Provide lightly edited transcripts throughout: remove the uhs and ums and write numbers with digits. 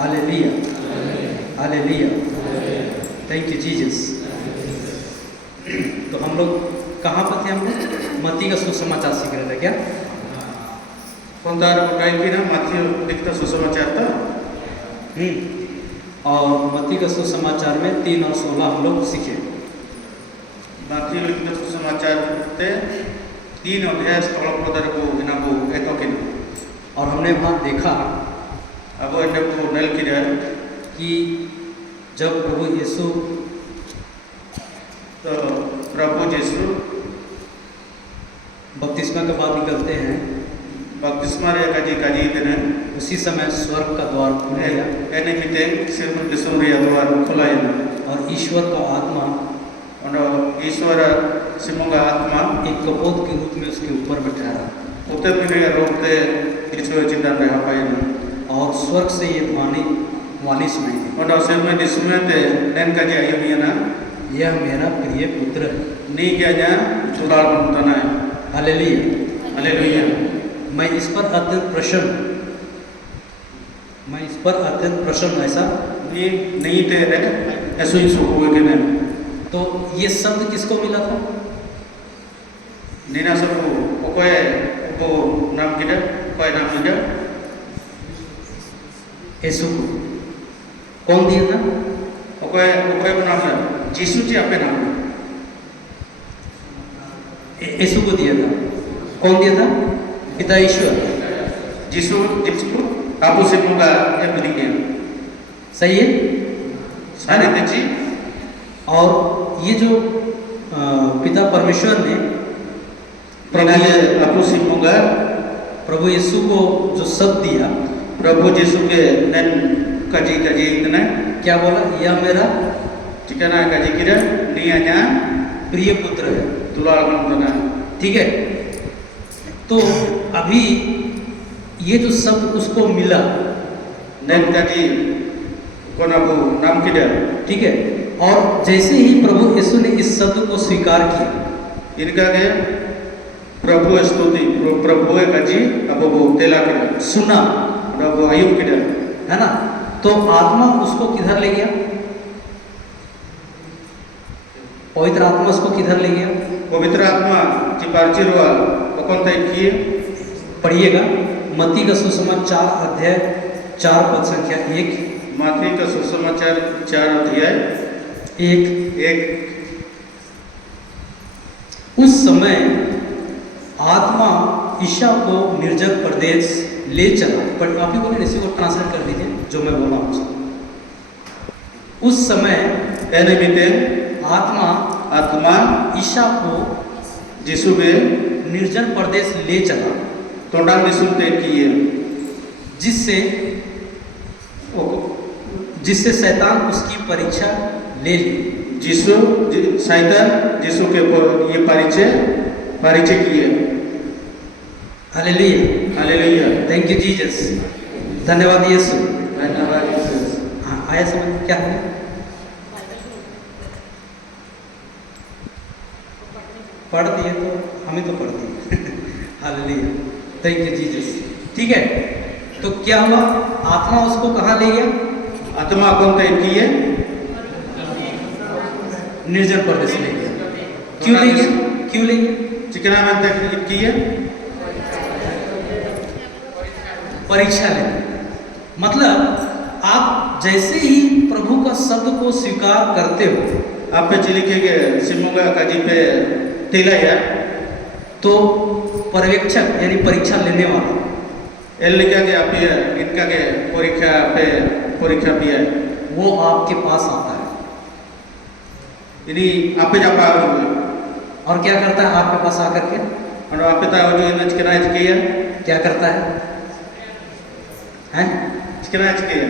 Hallelujah, hallelujah, thank you Jesus. तो हम लोग कहाँ पर थे? हम लोग मत्ती का सुसमाचार सीख रहे थे क्या? माथ्यू लिखित सुसमाचार था। और मत्ती का सुसमाचार में 3 और 16 हम लोग सीखे। माथ्यू लिखित सुसमाचार ते 3 अध्याय 16 पद को इनाबो एतोकिन। और हमने वहाँ देखा अब इन्हें को नल की कि जब प्रभु यीशु तो प्रभु यीशु बपतिस्मा के बाद निकलते हैं, बपतिस्मा रे काजी देने उसी समय स्वर्ग का द्वार खुल गया एने मिते सिर्फ दिसुम रे द्वार खुला है और ईश्वर का आत्मा और ईश्वर सिमुगा आत्मा एक कपोत के रूप में उसके ऊपर में ठहरा उते भी रोकते ईश्वर चिंतन रहा पाए और स्वर्ग से ये वाणी सुनाई दी, और सिर में दिसुमे ते नैन काजी आयुमिया ना यह मेरा प्रिय पुत्र है। नहीं क्या जा तुलाल बनता है। Hallelujah, hallelujah. मैं इस पर अत्यंत प्रसन्न ऐसा नहीं थे ऐसे ही सुखोगे के नहीं। तो ये शब्द किसको मिला था? नीना सब कोई वो नाम किधर कोई नाम किधर यीशु को कौन दिया था? कोई नाम है यीशु जी आपके नाम यीशु को दिया था। कौन दिया था? पिता ईश्वर। यीशु जिसको आपू से मुगा ये मिल गया। सही है सारे तेजी। और ये जो पिता परमेश्वर ने प्रभु यीशु को जो शब्द दिया, प्रभु यीशु के नन काजी इतना क्या बोला? यह मेरा चिकना काजी किरा नहीं आजा प्रिय पुत्र है। दुलार बनता। ठीक है, तो अभी ये जो शब्द उसको मिला नन काजी कोना को नाम किधर। ठीक है, और जैसे ही प्रभु यीशु ने इस शब्द को स्वीकार किया, इनका के प्रभु स्तुति प्रभु काजी अब वो तेला किधर सुना, प्रभु आयुब किधर है ना? तो आत्मा उसको किधर ले गया? पवित्र आत्मा उसको किधर ले गया? पवित्र आत्मा जी पार्चिरवा कौन तय किए पढ़िएगा मत्ती का सुसमाचार अध्याय 4 पद संख्या 1। मत्ती का सुसमाचार 4 अध्याय 1। उस समय आत्मा ईशा को निर्जन प्रदेश ले चला। पर आप ही बोले इसी को ट्रांसलेट कर दीजिए जो मैं बोला उसको। उस समय पहले बीते आत्मा ईशा को यीशु के निर्जन प्रदेश ले चला, तोड़ान यीशु तय किए, जिससे शैतान उसकी परीक्षा ले ली। शैतान यीशु के ये परिचय किए। Hallelujah, hallelujah, thank you Jesus. धन्यवाद यीशु। धन्यवाद यीशु। हाँ, आया समझ क्या है? पढ़ दिए तो हमें तो पढ़ दिए। Hallelujah, thank you Jesus. ठीक है, तो क्या हुआ? आत्मा उसको कहाँ ले गया? आत्मा कौन तय किए? निर्जन प्रदेश ले गया। क्यों ले गया? क्यों ले गया? चिकना में तय किए परीक्षा ले। मतलब आप जैसे ही प्रभु का शब्द को स्वीकार करते हो, आप पे लिखेंगे सिमुगा काजी पे तेला या तो पर्यवेक्षक यानी परीक्षा लेने वाला लिखा के आप इनका के परीक्षा भी है, वो आपके पास आता है। यदि आप जा पा और क्या करता है? आपके पास आकर के और आप जो इन चिकना किया क्या करता है? हैं? चिकना किया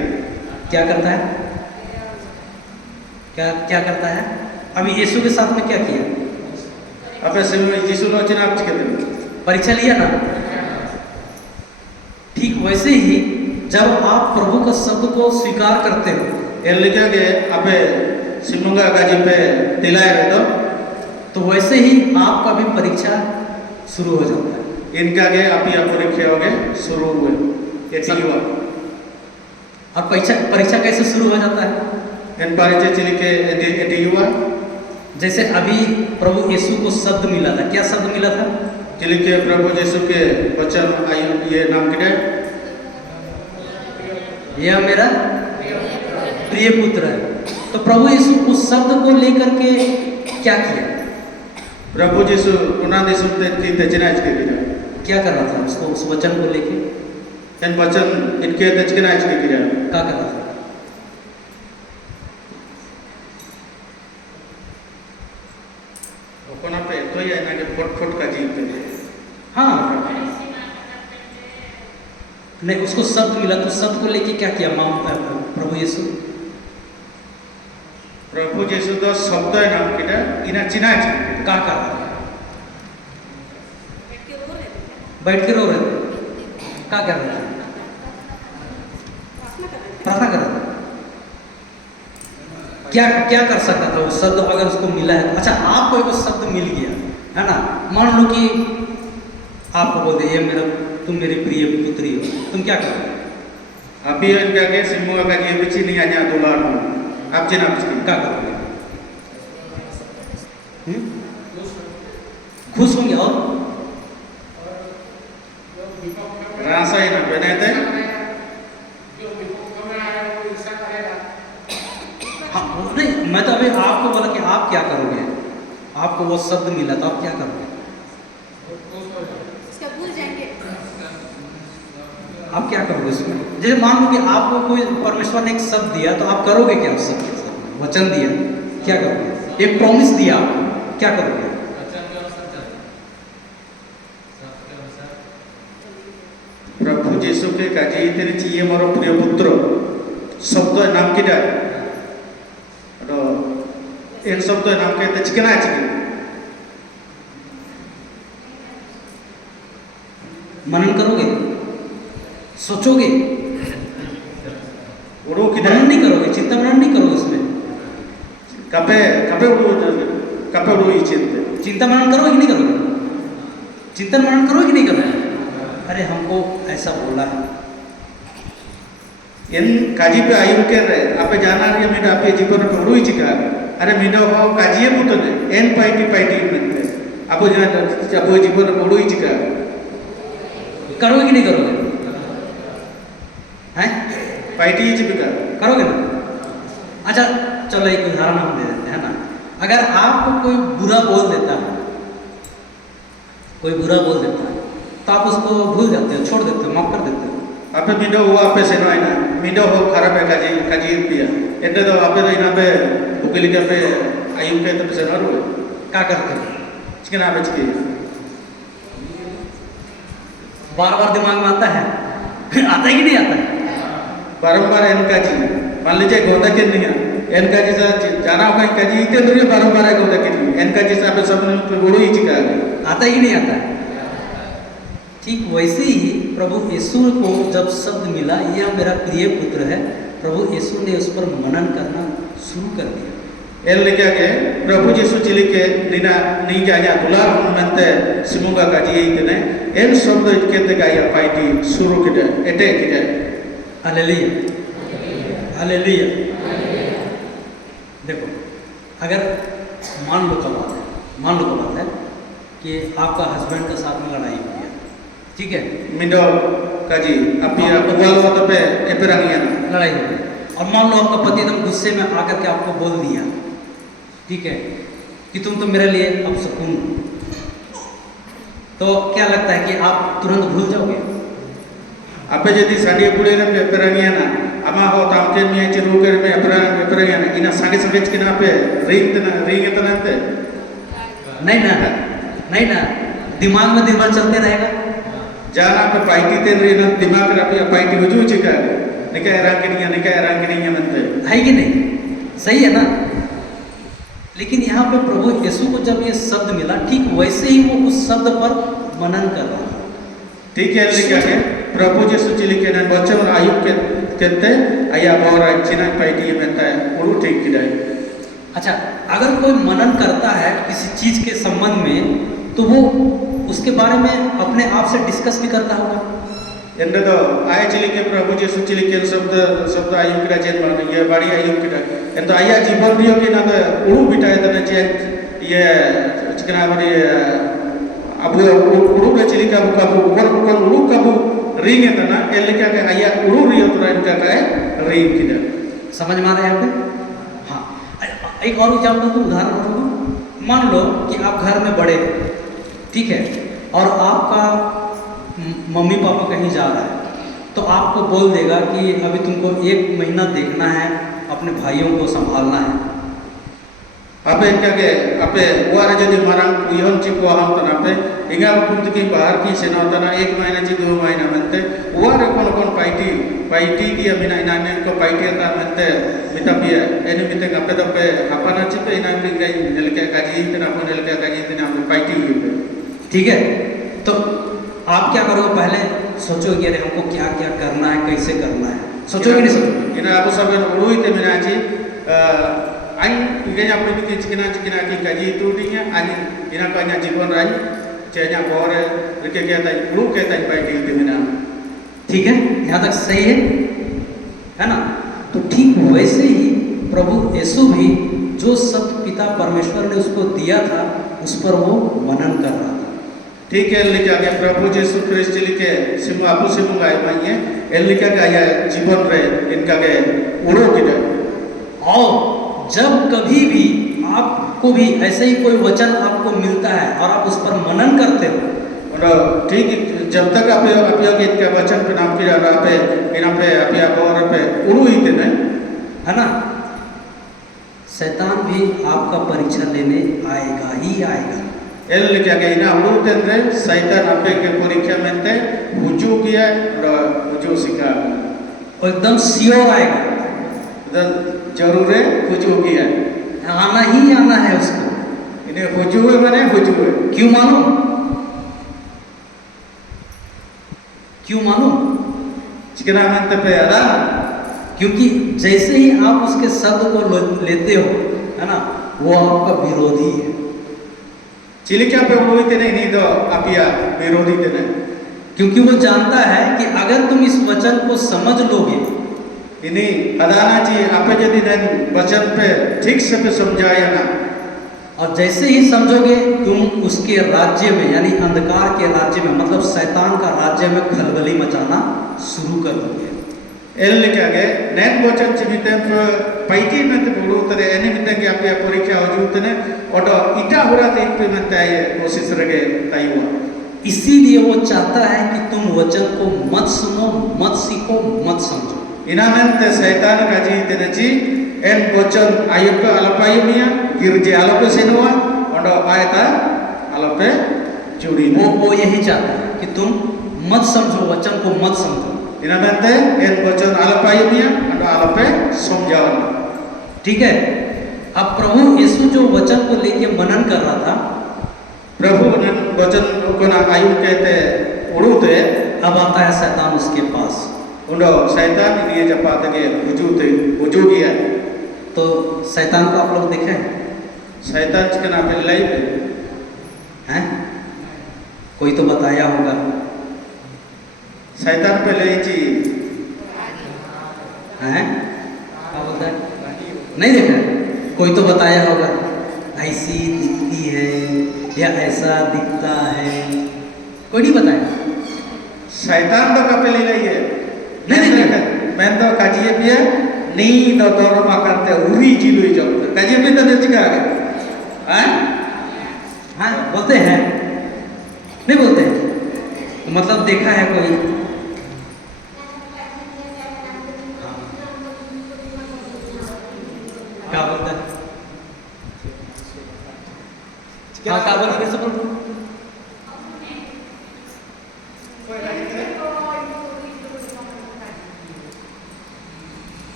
क्या करता है? क्या करता है? अभी यीशु के साथ में क्या किया? आप यीशु लो चिना आप चिकन परीक्षा लिया ना। ठीक वैसे ही जब आप प्रभु का शब्द को स्वीकार करते हो, लिखा के आप सिमुगा काजी पे तिलाए रहे तो वैसे ही आपका भी परीक्षा शुरू हो जाता है। इनका के आप परीक्षा हो गए शुरू हुए। ये ठीक हुआ। और परीक्षा परीक्षा कैसे शुरू हो जाता है? En parice chilike ediwa जैसे अभी प्रभु यीशु को शब्द मिला था, क्या शब्द मिला था? chilike Prabhu Yesu के वचन आयु ये नाम किधर यह मेरा प्रिय पुत्र है। तो प्रभु यीशु उस शब्द को लेकर के क्या किया? प्रभु यीशु उन्हें सुनते की तचना के किधर क्या कर रहा था उसको, उस वचन को लेके en वचन इनके तचना के किधर क्या कर रहा था? कोना पे तो ये ना के फट फट का जीव थे हाँ, नहीं उसको शब्द मिला तो शब्द को लेके क्या किया प्रभु यीशु? प्रभु यीशु तो शब्द है नाम किधर इना चिना क्या कर रहा था? बैठ के रो रहे थे। क्या कर रहे थे? प्रार्थना कर रहा था। क्या क्या कर सकता था वो शब्द अगर उसको मिला है? अच्छा, आपको एक शब्द मिल गया है ना, मान लो कि आपको बोल दे ये मेरा, तुम मेरी प्रिय पुत्री हो, तुम क्या करोगे? अभी इनका के सिमुआ का ये बिची नहीं आजा दोबार आप चिना क्या करोगे? खुश होंगे और रासा ही ना बने थे हाँ, नहीं मैं तो अभी आपको बोला कि आप क्या करोगे, आपको वो शब्द मिला तो आप क्या करोगे? भूल जाएंगे। आप क्या करोगे उसमें? जैसे मान लो कि आपको कोई परमेश्वर ने एक शब्द दिया तो आप करोगे क्या उस शब्द के साथ? वचन दिया, क्या करोगे? एक प्रॉमिस दिया आपको, क्या करोगे? प्रभु यीशु के काजी तेरे चाहिए मोरो प्रिय पुत्र शब्द नाम किधर तो इन शब्द नाम के तचकना चाहिए मनन करोगे, सोचोगे, उड़ो किधर मनन नहीं करोगे, चिंता मनन नहीं करोगे उसमें? कपे कपे उड़ो ये चिंते चिंता मनन करोगे कि नहीं करोगे? चिंतन मनन करोगे कि नहीं करोगे? अरे हमको ऐसा बोला है, इन काजी पे आयु के रहे आपे जाना रही है मेरा आपे जीवन में उड़ो ही चिका अरे मीना हो काजी है पुतो ने एन पाइटी मिलते आपो जाना आपो जीवन में उड़ो ही चिका करोगे कि नहीं करोगे? हैं? पाइटी ही चिका करोगे ना? अच्छा चलो एक उदाहरण हम दे देते हैं ना, अगर आपको कोई बुरा बोल देता है, कोई बुरा बोल देता है तो आप उसको भूल जाते हो, छोड़ देते हो, माफ कर देते हो? आपे मीडो हुआ आपे से ना मीडो हो खराब है काजी काजी पिया इतने तो आपे तो इना पे बुकली के पे आयु के तो से ना रोए क्या करते हो? चिकन आपे चिके बार बार दिमाग में आता है आता है कि नहीं आता है? बारंबार इनका जी मान लीजिए गोदा के नहीं है इनका जी से जाना होगा इनका जी इतने दूर बारंबार है गोदा के नहीं इनका जी से आपे सब ने उड़ो ही चिका आता है कि नहीं आता है? ठीक वैसे ही प्रभु यीशु को जब शब्द मिला यह मेरा प्रिय पुत्र है, प्रभु यीशु ने उस पर मनन करना शुरू कर दिया। एल लेके आके प्रभु यीशु चिली के नीना नहीं जाया दुलार मनते सिमुगा का जी इतने एल शब्द के ते गाया पाइटी शुरू किधर एटे किधर हालेलुया हालेलुया। देखो अगर मान लो का बात है कि आपका हस्बैंड के साथ में लड़ाई हुई है, ठीक है, मिंडो का जी अपिया बुआलो तो पे एपरांगिया लड़ाई हो गई और मान लो आपका पति एकदम गुस्से में आकर के आपको बोल दिया, ठीक है, कि तुम तो मेरे लिए अब सुकून, तो क्या लगता है कि आप तुरंत भूल जाओगे? आपे यदि साड़ी पुड़े रे एपरांगिया ना अमा हो तामके में चिरू कर में एपरांगिया ना इना संगे संगे चिकना पे रिंग तना ते नहीं ना दिमाग में दिन भर चलते रहेगा। जाना पे पाइटी ते रे ना दिमाग रे पे पाइटी वजू चिका निका रंग नहीं मनते है कि नहीं? सही है ना? लेकिन यहाँ पे प्रभु यीशु को जब ये शब्द मिला ठीक वैसे ही वो उस शब्द पर मनन कर रहा था। ठीक है लिखा है प्रभु यीशु जी लिखे ना बच्चे और आयु के कहते आया और चिना पाइटी में ता उड़ू ठीक किदाई। अच्छा, अगर कोई मनन करता है किसी चीज के संबंध में तो वो उसके बारे में अपने आप से डिस्कस भी करता होगा। एंडे दो आय चिलिके प्रभु जेसु चिलिके शब्द शब्द आयु किरा जेन मान ये बाड़ी आयु किरा एंड आया जीवन रियो के ना तो उड़ू बिटाए तने जे ये चिकना हमारे अबु उड़ू के चिलिका बुकाबु ऊपर उड़ू काबु रिंग है तना एलिका के आया उड़ू रियो तो इनका का रिंग किरा समझ में आ रहा है आपको? हाँ, एक और एग्जाम्पल दूँ, उदाहरण दूँ। मान लो कि आप घर में बड़े हैं, ठीक है, और आपका मम्मी पापा कहीं जा रहा है, तो आपको बोल देगा कि अभी तुमको 1 महीना देखना है, अपने भाइयों को संभालना है। आपे क्या के आपे वारे जदि मारांग उयन ची को हम तना पे इंगा पुंत की बाहर की सेना तना 1 महीना ची 2 महीना मनते वारे कोन पाइटी की अमिना इनाने को पाइटी ता मनते मिता पिया एनु मिते गपे दपे अपना ची पे इना की गई नेलके काजी तना को नेलके काजी तना हम पाइटी पे ठीक है, तो आप क्या करोगे? पहले सोचोगे अरे हमको क्या क्या करना है, कैसे करना है, सोचोगे नहीं सोचोगे? इना आपो सब उड़ुई ते मिना ची आई इगenya apa itu cikina ki kaji itu dinya ani ina kanya जीवन राई चेnya बोर लेके गया था ग्रुप के तक पाई थी मिना। ठीक है, यहाँ तक सही है ना? तो ठीक वैसे ही प्रभु यीशु भी जो सत्य पिता परमेश्वर ने उसको दिया था उस पर वो मनन कर रहा था। ठीक है, लिखा गया प्रभु यीशु ख्रिस्ट लिखे सिमु आपु सिमु गाय माइए एल लिखा गया जीवन रे इनका के उड़ो किधर। और जब कभी भी आपको भी ऐसे ही कोई वचन आपको मिलता है और आप उस पर मनन करते हो, और ठीक जब तक आप इनके वचन पे नाम किया आप इन पे आप और पे उड़ू ही थे नहीं है ना? शैतान भी आपका परीक्षा लेने आएगा ही आएगा। एल लिखा गया इना उड़ू तेंद्रे शैतान आपे के परीक्षा में थे हुजू किया और हुजू सिखा और एकदम सियोर आएगा, जरूर है हुजू किया आना ही आना है उसको। इन्हें हुजू है मैंने हुजू है क्यों मालूम? क्यों मालूम? चिकना मनते पे अदा क्योंकि जैसे ही आप उसके शब्द को लेते हो, है ना, वो आपका विरोधी है। चिलिका पे उड़ोई ते नहीं तो आपिया विरोधी ते नहीं, क्योंकि वो जानता है कि अगर तुम इस वचन को समझ लोगे, इन्हीं अदाना जी आपे यदि वचन पे ठीक से पे समझाया ना, और जैसे ही समझोगे तुम उसके राज्य में यानी अंधकार के राज्य में मतलब शैतान का राज्य में खलबली मचाना शुरू कर दोगे। एल लिखा गया नैन वचन चिमिते पैकी में तो बोलो तरे एनी मिते कि आप परीक्षा हो जूते ने और इटा हो रहा था इन पे मनते आये कोशिश रगे तायुआ। इसीलिए वो चाहता है कि तुम वचन को मत सुनो, मत सीखो, मत समझो। इनानंते शैतान का जी तेनची एन वचन आयुप अलपायुमिया गिरजे अलपे सेनुआ और आयता अलपे जुड़ी। वो यही चाहता है कि तुम मत समझो, वचन को मत समझो। इनानंते एन वचन अलपायुमिया और अलपे समझाओ। ठीक है, अब प्रभु यीशु जो वचन को लेके मनन कर रहा था, प्रभु वचन को ना आयु कहते उड़ूते, अब आता है शैतान उसके पास। उन्डो शैतान ये जब पाते के वजू किया तो शैतान को आप लोग देखे हैं? शैतान चिकना पे लाइव हैं? कोई तो बताया होगा। शैतान पे ले जी हैं? क्या बोलता है? नहीं देखा? कोई तो बताया होगा ऐसी दिखती है या ऐसा दिखता है, कोई नहीं बताया। शैतान तो कपे ले है नहीं मैं तो काजिए पिया नहीं तो दोनों माकरते उरी चिलुई जाओ काजिए पे तो चिका हैं? हाँ बोलते हैं, नहीं बोलते हैं तो मतलब देखा है कोई? क्या बोलता है? हाँ क्या बोल फिर से बोल।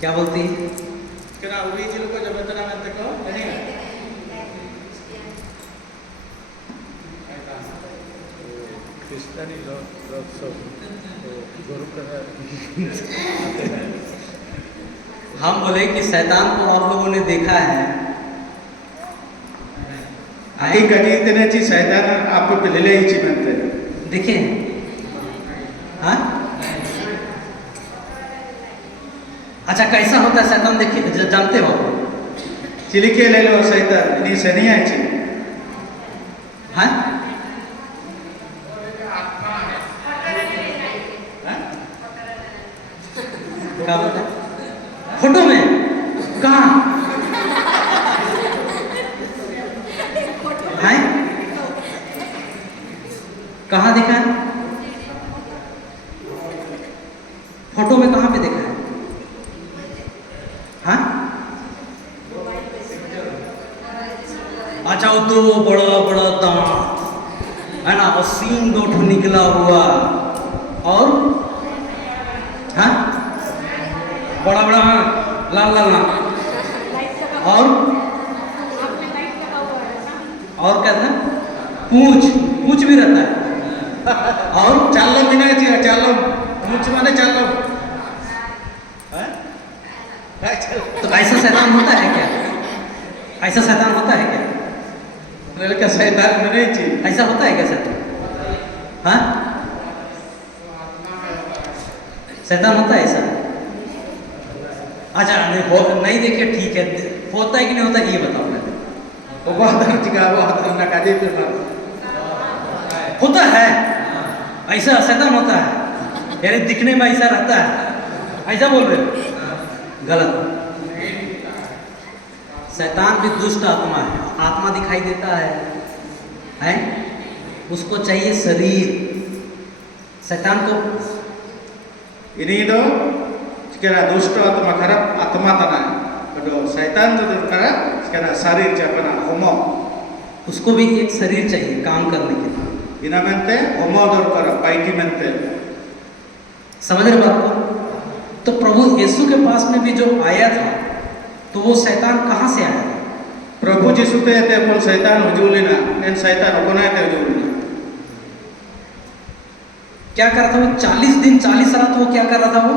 क्या बोलती है? क्या उरी चिलु को जब इतना मैं तक नहीं क्रिश्चियनी लोग सब गुरु का हम बोले कि शैतान को आप लोगों ने देखा है। आई कजी इतने ची शैतान आपको पहले ही ची बनते देखे अच्छा कैसा होता है शैतान, देखिए जानते हो? चिलिके ले लो शैतान ini senia ची हाँ क्या बोलते हैं? फोटो में कहाँ है? कहाँ दिखा है? फोटो में कहाँ पे देखा है? हाँ अच्छा, वो तो बड़ा बड़ा दांत है ना, और सींग दो ठो निकला हुआ, और हाँ बड़ा बड़ा, हाँ लाल लाल ना, और क्या था? पूंछ, पूंछ भी रहता है, और चालो बिना ची चालो मुझ माने चालो तो ऐसा शैतान होता है क्या? ऐसा शैतान होता है क्या? लड़का शैतान नहीं ची ऐसा होता है क्या शैतान? हाँ शैतान होता है ऐसा? अच्छा नहीं देखे, ठीक है, होता है कि नहीं होता है ये बताओ पहले। वो बहुत चिका बहुत ना काजे पे मार होता है ऐसा, शैतान होता है यानी दिखने में ऐसा रहता है, ऐसा बोल रहे हो? गलत। शैतान भी दुष्ट आत्मा है, आत्मा दिखाई देता है? उसको चाहिए शरीर। शैतान को ini do sekarang दुष्ट आत्मा खराब आत्मा तना तो शैतान जो दरकार sekarang शरीर जापना होमो उसको भी एक शरीर चाहिए काम करने के लिए। ina mente होमो दरकार पाइटी mente समझ रहे बात को? तो प्रभु यीशु के पास में भी जो आया था, तो वो शैतान कहाँ से आया था? प्रभु यीशु ते ते अपन शैतान हुजूलिना एन शैतान कोना ते हुजूलिना क्या कर रहा था वो? 40 दिन 40 रात वो क्या कर रहा था वो?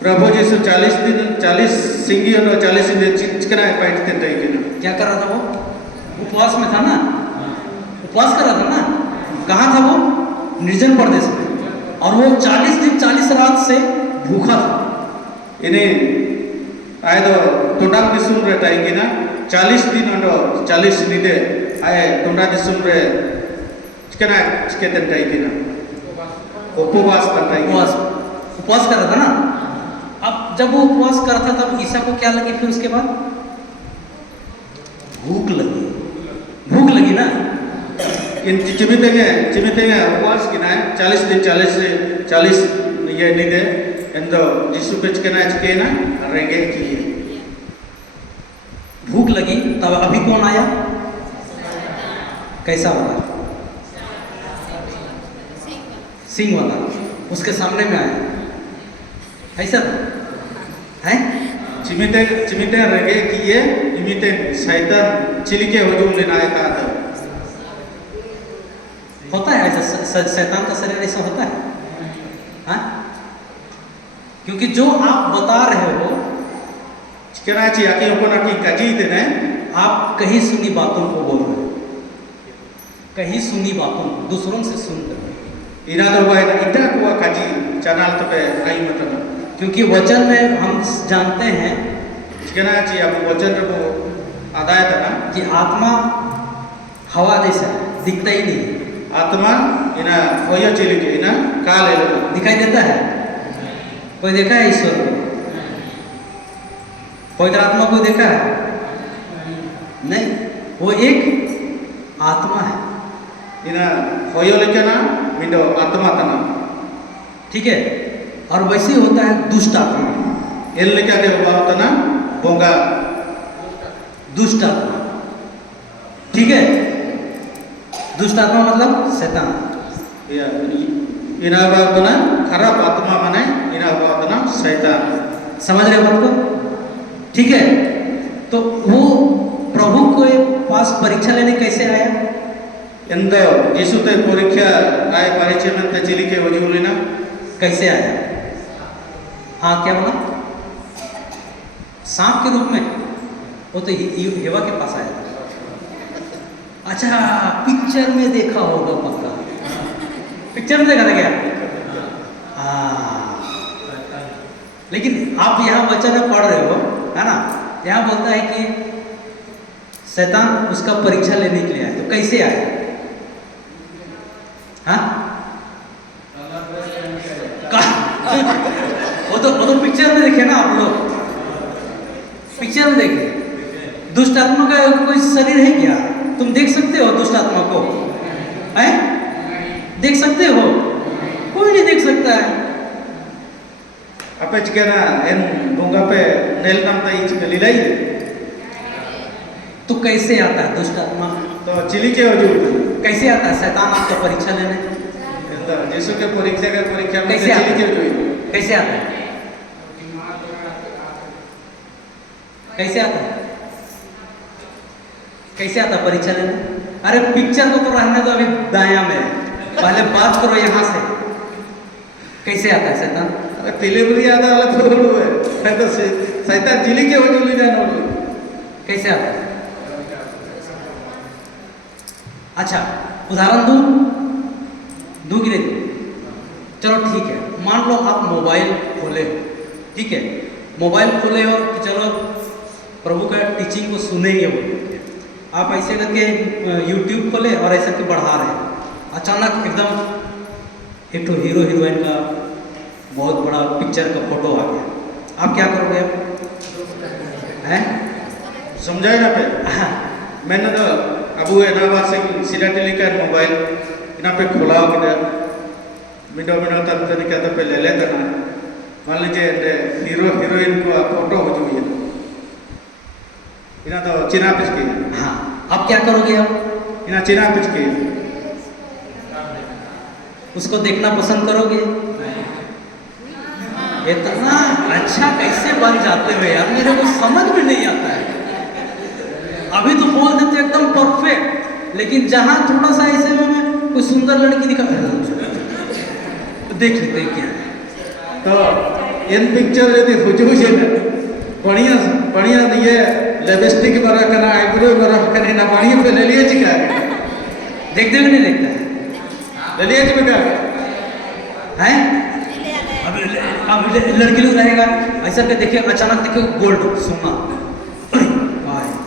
प्रभु यीशु 40 दिन 40 सिंगी और 40 दिन चिकना पाइटते थे किना क्या कर रहा था वो? उपवास में था ना, उपवास कर रहा था ना। कहाँ था वो? निर्जन प्रदेश में, और वो 40 दिन 40 रात से भूखा था। ini आए तो टोंडा दिसुम रे टाइगी ना 40 दिन और 40 निदे आए टोंडा दिसुम रे चिकना चिकेते टाइगी ना उपवास करता है। उपवास कर रहा था ना। अब जब वो उपवास कर रहा था तब ईसा को क्या लगी? फिर उसके बाद भूख लगी, भूख लगी ना। इन चिमितेंगे उपवास की ना 40 दिन 40 ये निदे एंदो जिसु पे चिकना चिके ना रेंगे की भूख लगी। तब अभी कौन आया? कैसा वाला? सिंह वाला उसके सामने में आया, ऐसा है? चिमिते रेंगे की ये इमिते शैतान चिलिके हुजूम लेना आया था। होता है ऐसा? शैतान का शरीर ऐसा होता है? हाँ? क्योंकि जो आप बता रहे हो चिकना ची आके ऊपर आके काजी देने आप कहीं सुनी बातों को बोल रहे हो, कहीं सुनी बातों को दूसरों से सुन रहे हो। इना तो भाई इतना कुआ काजी चैनल तो पे आई मतलब क्योंकि वचन में हम जानते हैं चिकना ची आप वचन को आदाय था ना कि आत्मा हवा जैसा है, दिखता ही नहीं। आत्मा इना होया चिली के इना काले लो दिखाई देता है? कोई देखा है ईश्वर को? पवित्र आत्मा को देखा है? नहीं, वो एक आत्मा है। इना होया लेके ना मिंडो आत्मा तना, ठीक है। और वैसे ही होता है दुष्ट आत्मा। एल लेके आगे हुआ होता ना बोंगा दुष्ट आत्मा, ठीक है। दुष्ट आत्मा मतलब शैतान। या इना बात ना खराब आत्मा माने इना बात ना शैतान। समझ रहे बात को? ठीक है। तो वो प्रभु के पास परीक्षा लेने कैसे आया? ಎಂದ ಯೇಸುತೆ ಪರೀಕ್ಷಾ ಆಯ ಪರಿಚಯ ಅಂತ ಚಿಲಿಕೆ ವಜೂಲಿನ कैसे आया? हाँ क्या बोला? सांप के रूप में? वो तो हेवा के पास आया था। अच्छा, पिक्चर में देखा होगा पक्का। पिक्चर में देखा था क्या? हाँ लेकिन आप यहाँ वचन में पढ़ रहे हो, है ना? यहाँ बोलता है कि शैतान उसका परीक्षा लेने के लिए आया। तो कैसे आया? हाँ, वो तो पिक्चर में देखे ना आप लोग, पिक्चर में देखे। दुष्ट आत्मा का कोई शरीर है क्या? तुम देख सकते हो दुष्ट आत्मा को? है? देख सकते हो? कोई नहीं देख सकता है। apa jika na en bunga pe nel nam ta ich lilai तो कैसे आता है दुष्ट आत्मा? तो चिली के वजूद कैसे आता है शैतान आपका परीक्षा लेने? यीशु के परीक्षा में कैसे आता चिली के है? वजूद कैसे आता है? कैसे आता है? कैसे आता है परीक्षा लेने? अरे पिक्चर को तो रहने दो, अभी दाया में, पहले बात करो यहाँ से। कैसे आता है शैतान? डिलीवरी आधा अलग तो है तो शैतान चिली के वजूद ले जाना कैसे आता है? अच्छा, उदाहरण दूं कि नहीं? चलो ठीक है, मान लो आप मोबाइल खोले, ठीक है, मोबाइल खोले हो कि चलो प्रभु का टीचिंग को सुनेंगे वो, आप ऐसे करके यूट्यूब खोले और ऐसे करके बढ़ा रहे हैं, अचानक एकदम एक तो हीरो हीरोइन का बहुत बड़ा पिक्चर का फोटो आ गया, आप क्या करोगे? हैं? समझाए ना पे? हाँ, मैंने तो अबू है ना बात से सीधा टेलीकास्ट मोबाइल इना पे खोला किधर मिनटों तक तो नहीं कहता पे ले लेता ना, मान लीजिए हीरो हीरोइन को फोटो हो चुकी है, इना तो चिना पिच की। हाँ, अब क्या करोगे? आप इना चिना पिच की उसको देखना पसंद करोगे? इतना अच्छा कैसे बन जाते हो यार, मेरे को समझ में नहीं आता है। अभी तो बोल देते एकदम परफेक्ट, लेकिन जहां थोड़ा सा ऐसे में कोई सुंदर लड़की दिखा तो देख लेते क्या है। तो इन पिक्चर यदि हुजू से बढ़िया बढ़िया ये लिपस्टिक बरा करना आईब्रो बरा करना ना बढ़िया पे ले लिए चिका देखते भी नहीं देखता है, ले लिए चिका है? अब लड़की लोग रहेगा ऐसा के देखे, अचानक देखे गोल्ड सोना,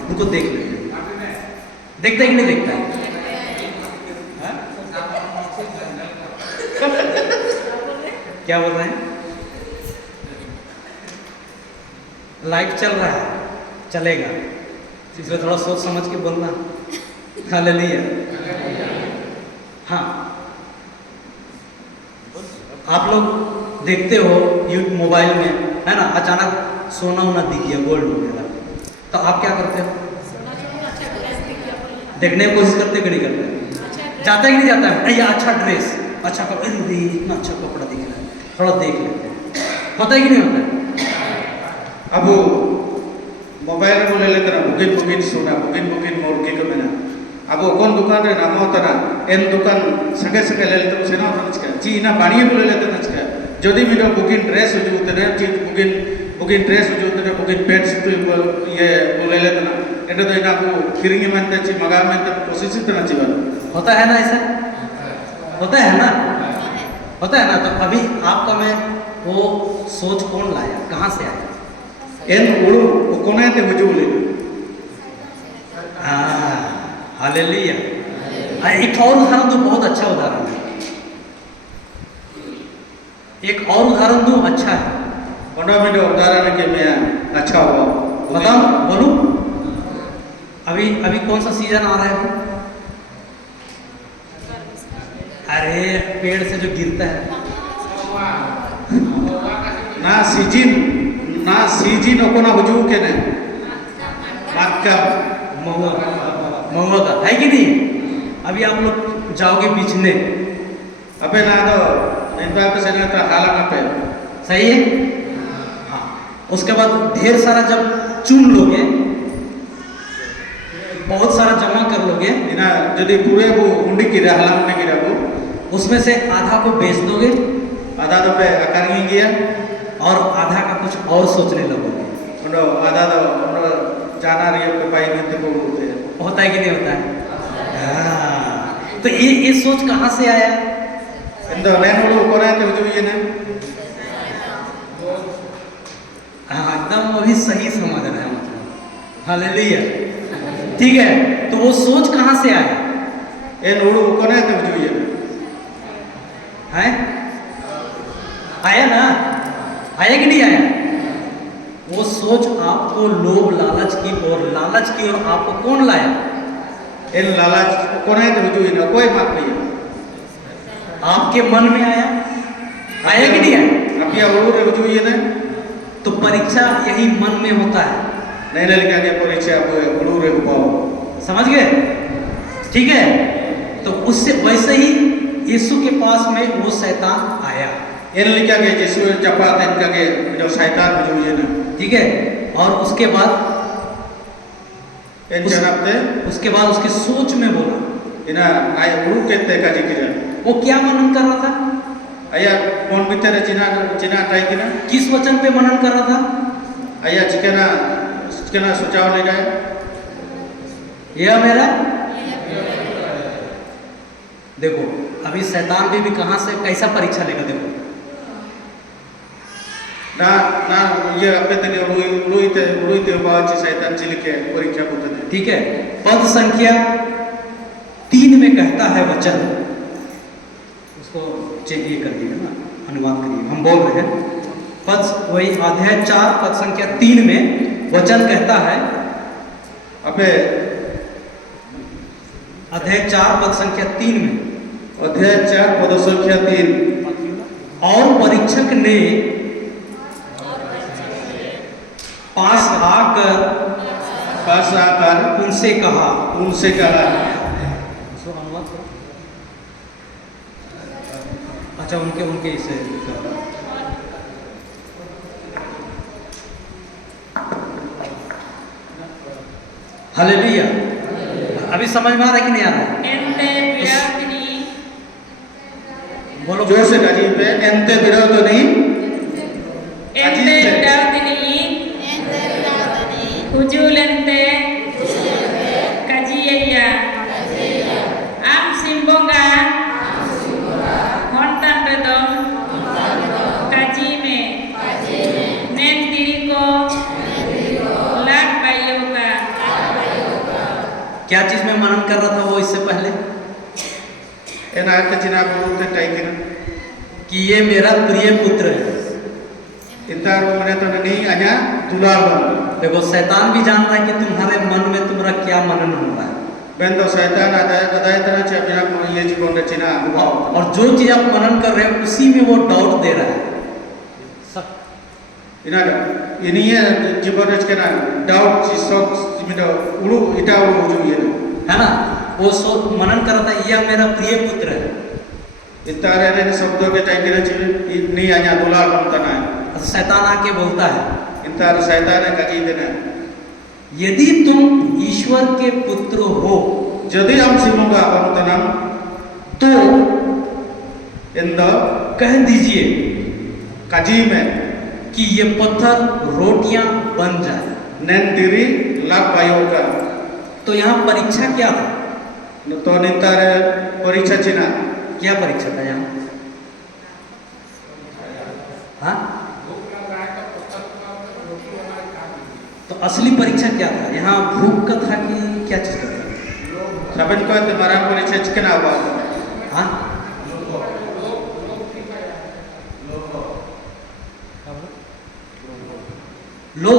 उनको देख लेते, देखता है कि नहीं देखता है? क्या बोल रहे हैं? लाइट चल रहा है, चलेगा, इसलिए थोड़ा सोच समझ के बोलना। हालेलुया। हाँ, आप लोग देखते हो यूट्यूब मोबाइल में, है ना, अचानक सोना वोना दिख गया, गोल्ड वगैरह, तो आप क्या करते हो? देखने की कोशिश करते कि नहीं करते? जाता ही नहीं जाता है, ये अच्छा ड्रेस, अच्छा कपड़ा, इतना अच्छा कपड़ा दिख रहा है, थोड़ा देख लेते हैं, होता है कि नहीं होता है? अब मोबाइल में ले लेते ना बुकिन बुकिन सोना बुकिन बुकिन मोर के मैंने अब कौन दुकान रे नाम होता ना एन दुकान संगे संगे ले लेते सेना होता ना ची ना बाड़िए बोले लेते ना जदि मिलो बुकिन ड्रेस हो जो तेरे ची बुकिन बुकिन ड्रेस हो जो तेरे बुकिन पैंट्स तो ये बोले लेते ना एंड तो इना को फिरिंग में ते ची मगा में ते कोशिश इतना ची बात होता है ना, ऐसा होता है ना, होता है ना। तो अभी आपका में वो सोच कौन लाया, कहाँ से आया? एन उड़ू कोने ते वजूले हालेलुया। एक और उदाहरण दो, बहुत अच्छा उदाहरण है, एक और उदाहरण दो, अच्छा है। कोना में उदाहरण के मैं अच्छा हुआ बताओ, बोलूं? अभी अभी कौन सा सीजन आ रहा है? अरे पेड़ से जो गिरता है ना सीजिन कोना वजू के ने आपका महुआ, महुआ का है कि नहीं? अभी आप लोग जाओगे बीचने, अबे ना तो इनका पे से ना तो हाला पे सही है। हाँ, उसके बाद ढेर सारा जब चुन लोगे, बहुत सारा जमा कर लोगे, इना यदि पूरे वो उंडी की हाला में गिरा वो उसमें से आधा को बेच दोगे, आधा तो पे करनी गया और आधा का कुछ और सोचने लगोगे। उन्नो आधा तो जाना रही है पाई में तो बोलते हैं, होता है कि नहीं होता है? हाँ, तो ये सोच कहाँ से आया? इंदो लेन वो कोना तो जो ये ना हाँ एकदम अभी सही समझ रहे हैं मतलब। हालेलुया। ठीक है, तो वो सोच कहाँ से आया En ulu kone te ujui ya. है? आया ना? आया कि नहीं आया? वो सोच आपको लोभ लालच की ओर आपको कौन लाया? En lalaj kone te ujui na koi mak ni. आपके मन में आया? आया कि नहीं आया? Apia ulu te ujui na. तो परीक्षा यही मन में होता है। Nai nai kya ke poricha ulu re upao. समझ गए? ठीक है, तो उससे वैसे ही यीशु के पास में वो शैतान आया। En likya ke Yesu japat en kya ke jo shaitan ujui na. ठीक है, और उसके बाद En janap te उसके सोच में बोला। ina ay ulu ke te ka jikira. वो क्या मनन कर रहा था? Aya mon bitere cina tai kina. किस वचन पे मनन कर रहा था? Aya cikana sucaw le gaya. यह मेरा देखो, अभी शैतान भी कहां से कैसा परीक्षा लेगा देखो। Na ye ape te ului te bawa shaitan cilike poricha putane. ठीक है, पद संख्या 3 में कहता है वचन, उसको चेक कर दिए ना, अनुवाद करिए, हम बोल रहे हैं। वही अध्याय 4 पद संख्या 3 में वचन कहता है, अबे अध्याय 4 पद संख्या 3 में, अध्याय 4 पद संख्या 3, और परीक्षक ने पास आकर उनसे कहा। अच्छा, उनके इसे हालेलुया। अभी समझ में आ रहा है कि नहीं आ रहा है? बोलो जोर से गाजी पे एंते विरोधनी Hujulente kajiya am simbonga hontan redom kajime nen diriko lag bayoga। क्या चीज में मनन कर रहा था वो इससे पहले? एना के चिना बोलते टाइकिन कि ये मेरा प्रिय पुत्र है। इंतार मने तो नहीं आजा दुलाल। देखो, शैतान भी जान रहा है कि तुम्हारे मन में तुम्हारा क्या मनन हो रहा है। बेन तो शैतान आता है तरह से बिना कोई ये जीवन रचना और जो चीज आप मनन कर रहे हो उसी में वो डाउट दे रहा है। इना ini ya जीवन रचना डाउट जी सॉक्स जिमिनो उड़ू इटा उड़ू जो ये है ना, वो मनन कर रहा था यह मेरा प्रिय पुत्र है। इतारे ने शब्दों के टाइम के नहीं आजा दुलाल बनता है। शैतान आके बोलता है, इंतार शैतान का जी देना, यदि तुम ईश्वर के पुत्र हो, यदि हम सिमुगा बनता तो इंद कह दीजिए काजी में कि ये पत्थर रोटियां बन जाए। नैन तिरी लाभ पायो का। तो यहाँ परीक्षा क्या था? तो नितारे परीक्षा चिना क्या परीक्षा था यहाँ? हाँ, तो असली परीक्षा क्या था यहाँ? भूख का था कि क्या चीज का था? सबन को तुम्हारा परीक्षा चिकना हुआ। हाँ, लो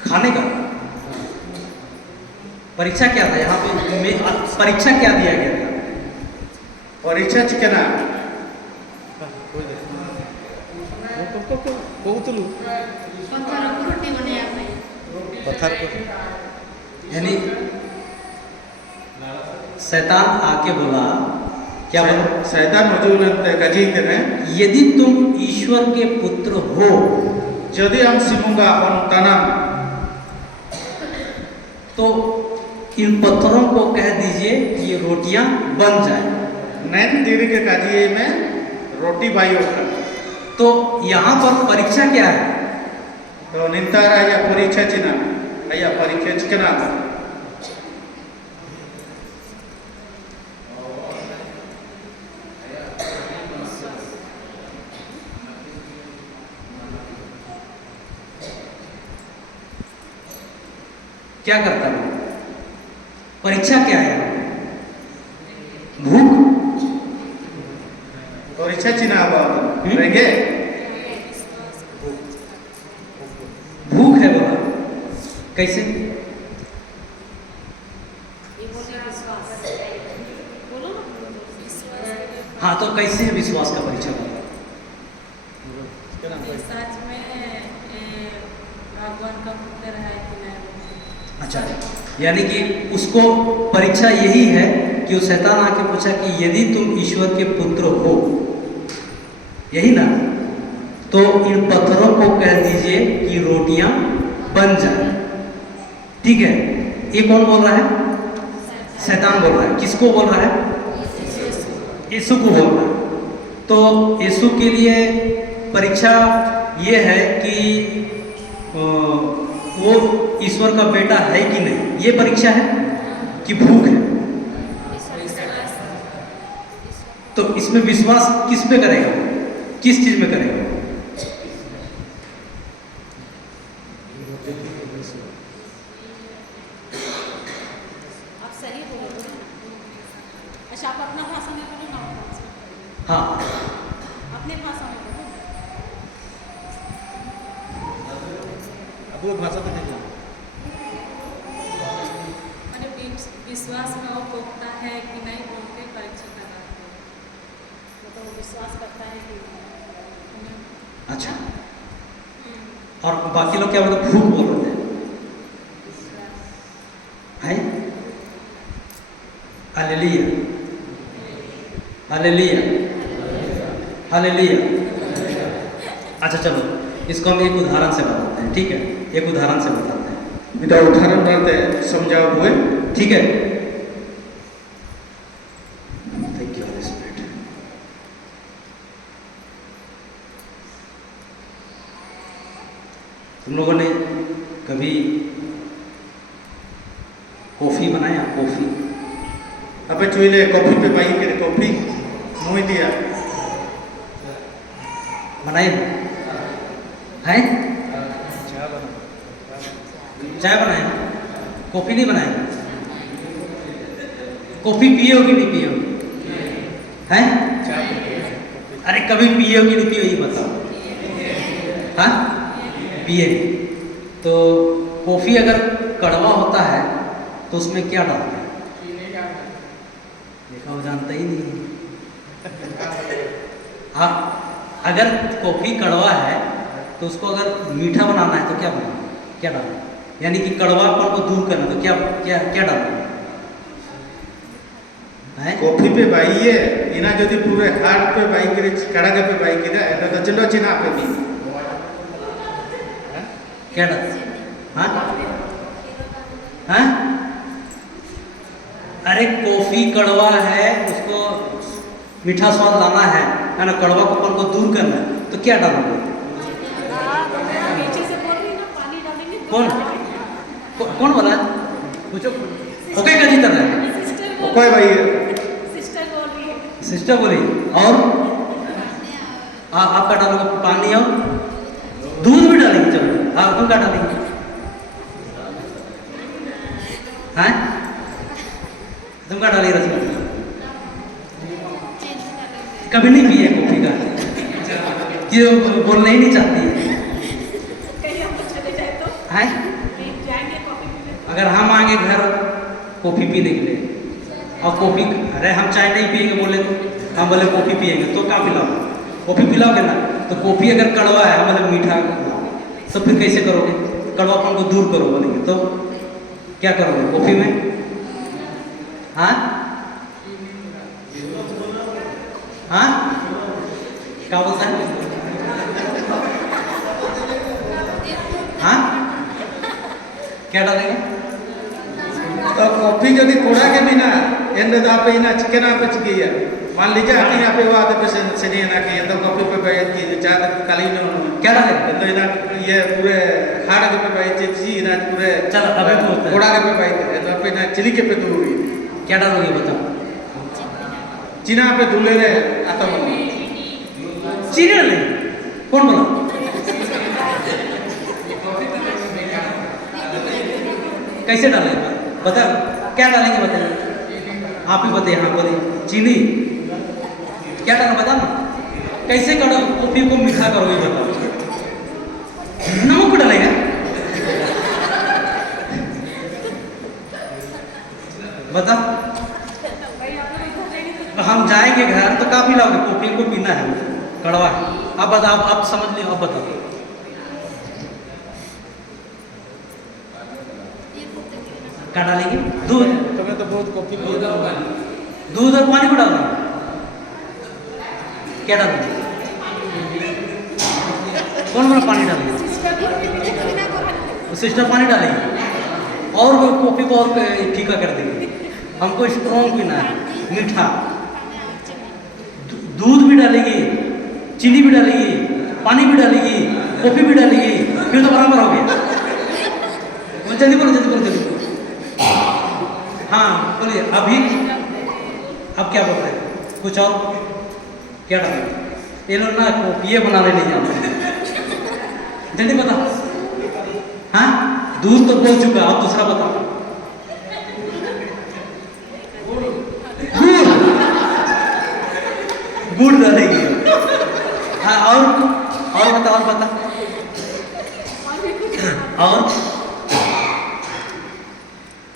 खाने का परीक्षा क्या था यहाँ पे? परीक्षा क्या दिया गया था? परीक्षा चिकना यानी शैतान आके बोला, क्या बोला? शैतान मौजूद का जी देने, यदि तुम ईश्वर के पुत्र हो, यदि हम सिमुंगा अपन तना, तो इन पत्थरों को कह दीजिए कि ये रोटियां बन जाए। नैन देवी के काजिए में रोटी भाई होगा। तो यहाँ पर परीक्षा क्या है? तो निंतारा या परीक्षा चिना, या परीक्षा चिकना। क्या करता है? परीक्षा क्या है? भूख। परीक्षा चिन्ह रहेंगे भूख है बोला, कैसे? हाँ, तो कैसे विश्वास का परीक्षा होता है? सच में भगवान का पुत्र है कि नहीं। अच्छा, यानी कि उसको परीक्षा यही है कि वो शैतान आके पूछा कि यदि तुम ईश्वर के पुत्र हो, यही ना, तो इन पत्थरों को कह दीजिए कि रोटियां बन जाए। ठीक है, ये कौन बोल रहा है? शैतान बोल रहा है। किसको बोल रहा है? यीशु को बोल रहा है। तो यीशु के लिए परीक्षा ये है कि वो ईश्वर का बेटा है कि नहीं, ये परीक्षा है कि भूख है। तो इसमें विश्वास किस पे करेगा? किस चीज में करेगा? आप सही बोल रहे हैं। अच्छा, आप अपना भाषा में बोलो ना। हाँ, अपने भाषा में बोलो। अब वो भाषा तो नहीं मैंने विश्वास में वो पोखता है कि नहीं बोल के परीक्षा करा है। वो तो विश्वास करता है कि अच्छा। और बाकी लोग क्या बोलते? भूख बोल रहे हैं। Hallelujah, hallelujah, hallelujah. अच्छा, चलो इसको हम एक उदाहरण से बताते हैं। ठीक है, एक उदाहरण से बताते हैं। बिना उदाहरण करते समझाओ हुए। ठीक है, थैंक यू हॉली स्पिरिट। तुम लोगों ने कभी कॉफी बनाया? कॉफी अबे चुईले कॉफी पे बाई के कॉफी मुई दिया बनाए हैं? चाय बनाए, कॉफी नहीं बनाए? कॉफी पिए हो कि नहीं पिए हो? हैं? अरे कभी पिए हो कि नहीं पिए हो, ये बताओ। हाँ, पिए। तो कॉफी अगर कड़वा होता है तो उसमें क्या डालते हैं? देखा, वो जानता ही नहीं है। हाँ, अगर कॉफी कड़वा है तो उसको अगर मीठा बनाना है तो क्या बनाना? क्या डालना? यानी कि कड़वापन को दूर करना, तो क्या क्या क्या डालना है? कॉफी पे बाइये इना यदि पूरे हार्ड पे बाई करे कड़ा के पे बाई करे एटा तो चलो चिना पे भी क्या डाल? हाँ हाँ, अरे कॉफी कड़वा है, उसको मीठा स्वाद लाना है ना, कड़वापन को दूर करना है, तो क्या डालोगे? नीचे से बोल रही ना, पानी डालेंगे। कौन बोला? पूछो। ओके, का जी तरह है। सिस्टर कोई भाई सिस्टर बोल रही है। सिस्टर बोली। और आप क्या डालोगे? पानी और दूध भी डालेंगे? चलो, आप तुम क्या डालेंगे? हैं? तुम क्या डालेंगे? रसगुल्ला कभी नहीं पिए कॉफी का, कि बोलना ही नहीं चाहती है। कहीं हम लोग चले जाए तो हैं? जाएंगे कॉफी पीने। अगर हम आएंगे घर कॉफी पीने के लिए और कॉफी, अरे हम चाय नहीं पिएंगे बोले तो, हम बोले कॉफी पिएंगे, तो क्या पिलाओ? कॉफी पिलाओगे ना? तो कॉफी अगर कड़वा है, हम बोले मीठा, तो फिर कैसे करोगे? कड़वापन को दूर करो बोलेंगे, तो क्या करोगे कॉफी में? हाँ हाँ, क्या बोलता है? हाँ, क्या डालेंगे? तो कॉफी यदि कोड़ा के बिना एंड दा पे इना चिकन पे चिकिया मान लीजिए आके यहाँ पे वो आते पे से नहीं ना कि तो कॉफी पे बैठ की चार काली न क्या डालेंगे? तो इना ये पूरे हाड़ के पे बैठ जी इना पूरे चलो, अभी बोलते हैं। कोड़ा के पे बैठ तो पे ना चिली के पे दूरी क्या डालोगे बताओ? चिना पे दूले रे आता चीनी डालेंगे? कौन बोला? कैसे डालेंगे बता, क्या डालेंगे बताइए, आप ही बताइए। हाँ बोलिए, चीनी क्या डालना बता ना, कैसे करो कॉफी को मीठा करोगे बताओ। नमक को डालेगा, बता। हम जाएंगे घर तो क्या पिलाओगे, कॉफी को पीना है, कड़वा है। अब बता, आप समझ लियो, अब बताओ। क्या डालेंगे, दूध, तुम्हें तो बहुत कॉफी दूध और पानी को डालना, क्या डालेंगे, कौन कौन पानी डालेंगे, सिस्टर पानी डालेंगे और वो कॉफी को और फीका कर देंगे। हमको स्ट्रॉन्ग पीना है, मीठा। दूध भी डालेगी, चीनी भी डालेगी, पानी भी डालेगी, कॉफी भी डालेगी, फिर तो बराबर हो गया। जल्दी बोलो, जल्दी बोलो, जल्दी बोलो। हाँ बोलिए, अभी अब क्या बोल रहे हैं, कुछ और क्या डालेंगे, ये लोग ना ये बनाने नहीं जानते, जल्दी बताओ। हाँ दूध तो बोल चुका, अब दूसरा बताओ। गुड़ डालेगी। हाँ और बता, और बता,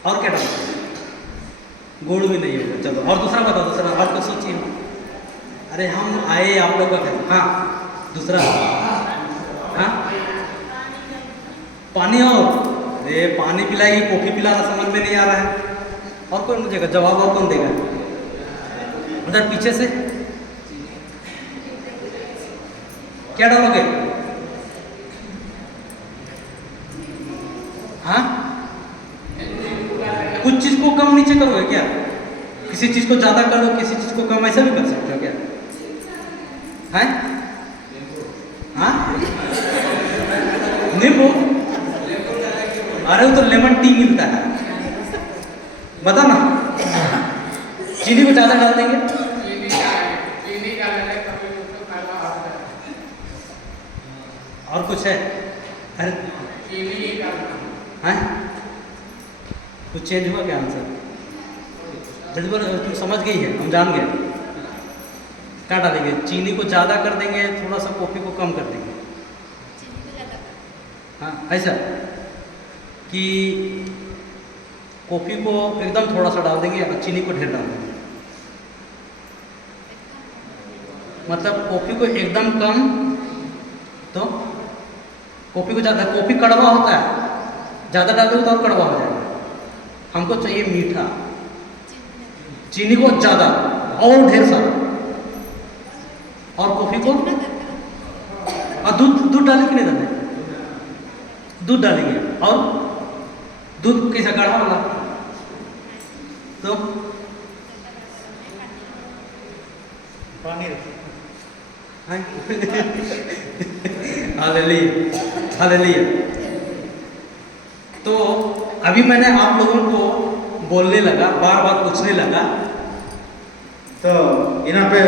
और क्या डालते, गुड़ भी नहीं होगा। चलो और दूसरा बताओ, दूसरा और कुछ सोचिए। अरे हम आए आप लोग का, हाँ दूसरा, हाँ पानी। और अरे पानी पिलाएगी, कॉफी पिलाना समझ में नहीं आ रहा है। और कौन मुझे जवाब, और कौन देगा उधर पीछे से, क्या डालोगे, हाँ कुछ चीज को कम नीचे करोगे क्या, किसी चीज को ज्यादा कर दो, किसी चीज को कम, ऐसा भी कर सकते हो क्या, है हाँ नींबू, अरे वो तो लेमन टी मिलता है, बता ना। चीनी को ज्यादा डाल देंगे, और कुछ है, अरे हैं कुछ चेंज हुआ क्या आंसर, जल्दी बोलो, तुम समझ गई है, हम जान गए। क्या डालेंगे, चीनी को ज़्यादा कर देंगे, थोड़ा सा कॉफ़ी को कम कर देंगे, हाँ ऐसा कि कॉफ़ी को एकदम थोड़ा सा डाल देंगे और चीनी को ढेर डाल देंगे, मतलब कॉफ़ी को एकदम कम, तो कॉफ़ी को ज़्यादा, कॉफ़ी कड़वा होता है, ज़्यादा डाल दोगे तो और कड़वा हो जाएगा। हमको चाहिए मीठा, चीनी को ज़्यादा और ढेर सारा, और कॉफ़ी को, और दूध डालेंगे कि नहीं डालेंगे, दूध डालेंगे, और दूध कैसा, गाढ़ा वाला, तो पानी हालेलुया, हालेलुया। तो अभी मैंने आप लोगों को बोलने लगा, बार बार पूछने लगा, तो इना पे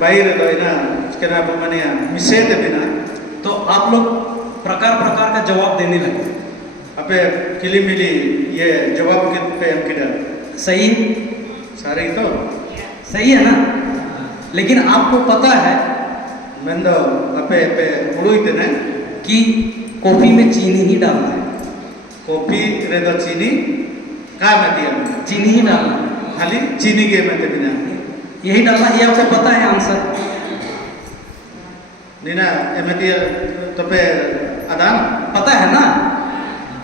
बाहर तो इना क्या मैंने मिसे थे बिना, तो आप लोग प्रकार प्रकार का जवाब देने लगे। अबे किली मिली ये जवाब के पे हम किधर सही, सारे तो सही है ना, लेकिन आपको पता है मैं तो अबे पे उड़ोई थे ना कि कॉफी में चीनी ही डालना है, कॉफी रे तो चीनी का मैं दिया, चीनी ही डालना है, खाली चीनी के मैं बिना यही डालना, ये आपको पता है आंसर, नीना एम दिया तो पे आदान पता है ना,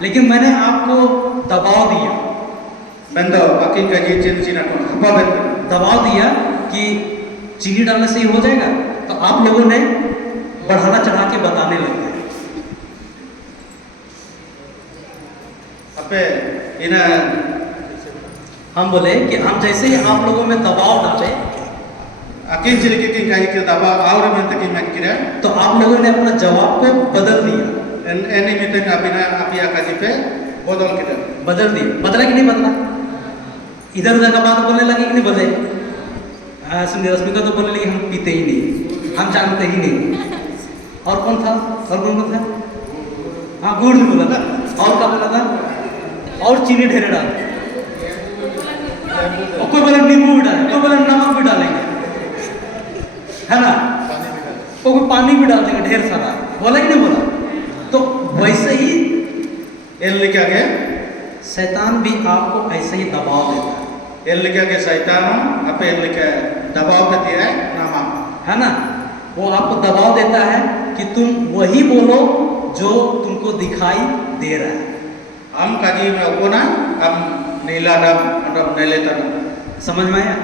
लेकिन मैंने आपको दबाव दिया, मैं तो बाकी का ये चीज चीना को हपा बन दबाव दिया कि चीनी डालने से ही हो जाएगा, तो आप लोगों ने बढ़ाना चढ़ा के बताने लगे। अबे इना हम बोले कि हम जैसे ही आप लोगों में दबाव डाले, अकेले चले के कहीं के दबा और मैं तक मैं किया, तो आप लोगों ने अपना जवाब को बदल दिया, एनी मीटिंग अबिना अपिया का जी पे बदल किया, बदल दिया, बदला कि नहीं बदला, इधर उधर का बात बोलने लगे कि नहीं बोले, रश्मिका तो बोलने लगी हम पीते ही नहीं, हम जानते ही नहीं, और कौन था, हाँ गुड़ भी बोला था, और क्या बोला था, और चीनी ढेरे डालते और कोई बोले नींबू भी डालेंगे, कोई बोले नमक भी डालेंगे, है ना, कोई पानी भी डाल देंगे ढेर सारा, बोला कि नहीं बोला? तो वैसे ही एल्लिकागे शैतान भी आपको ऐसे ही दबाव देता एल्लिकागे शैतान आपे एल्लिका दबाव देती है नामा है ना, वो आपको दबाव देता है कि तुम वही बोलो जो तुमको दिखाई दे रहा है। हम काजी में ओकोना हम नीला डब मतलब नेले तना समझ में आया?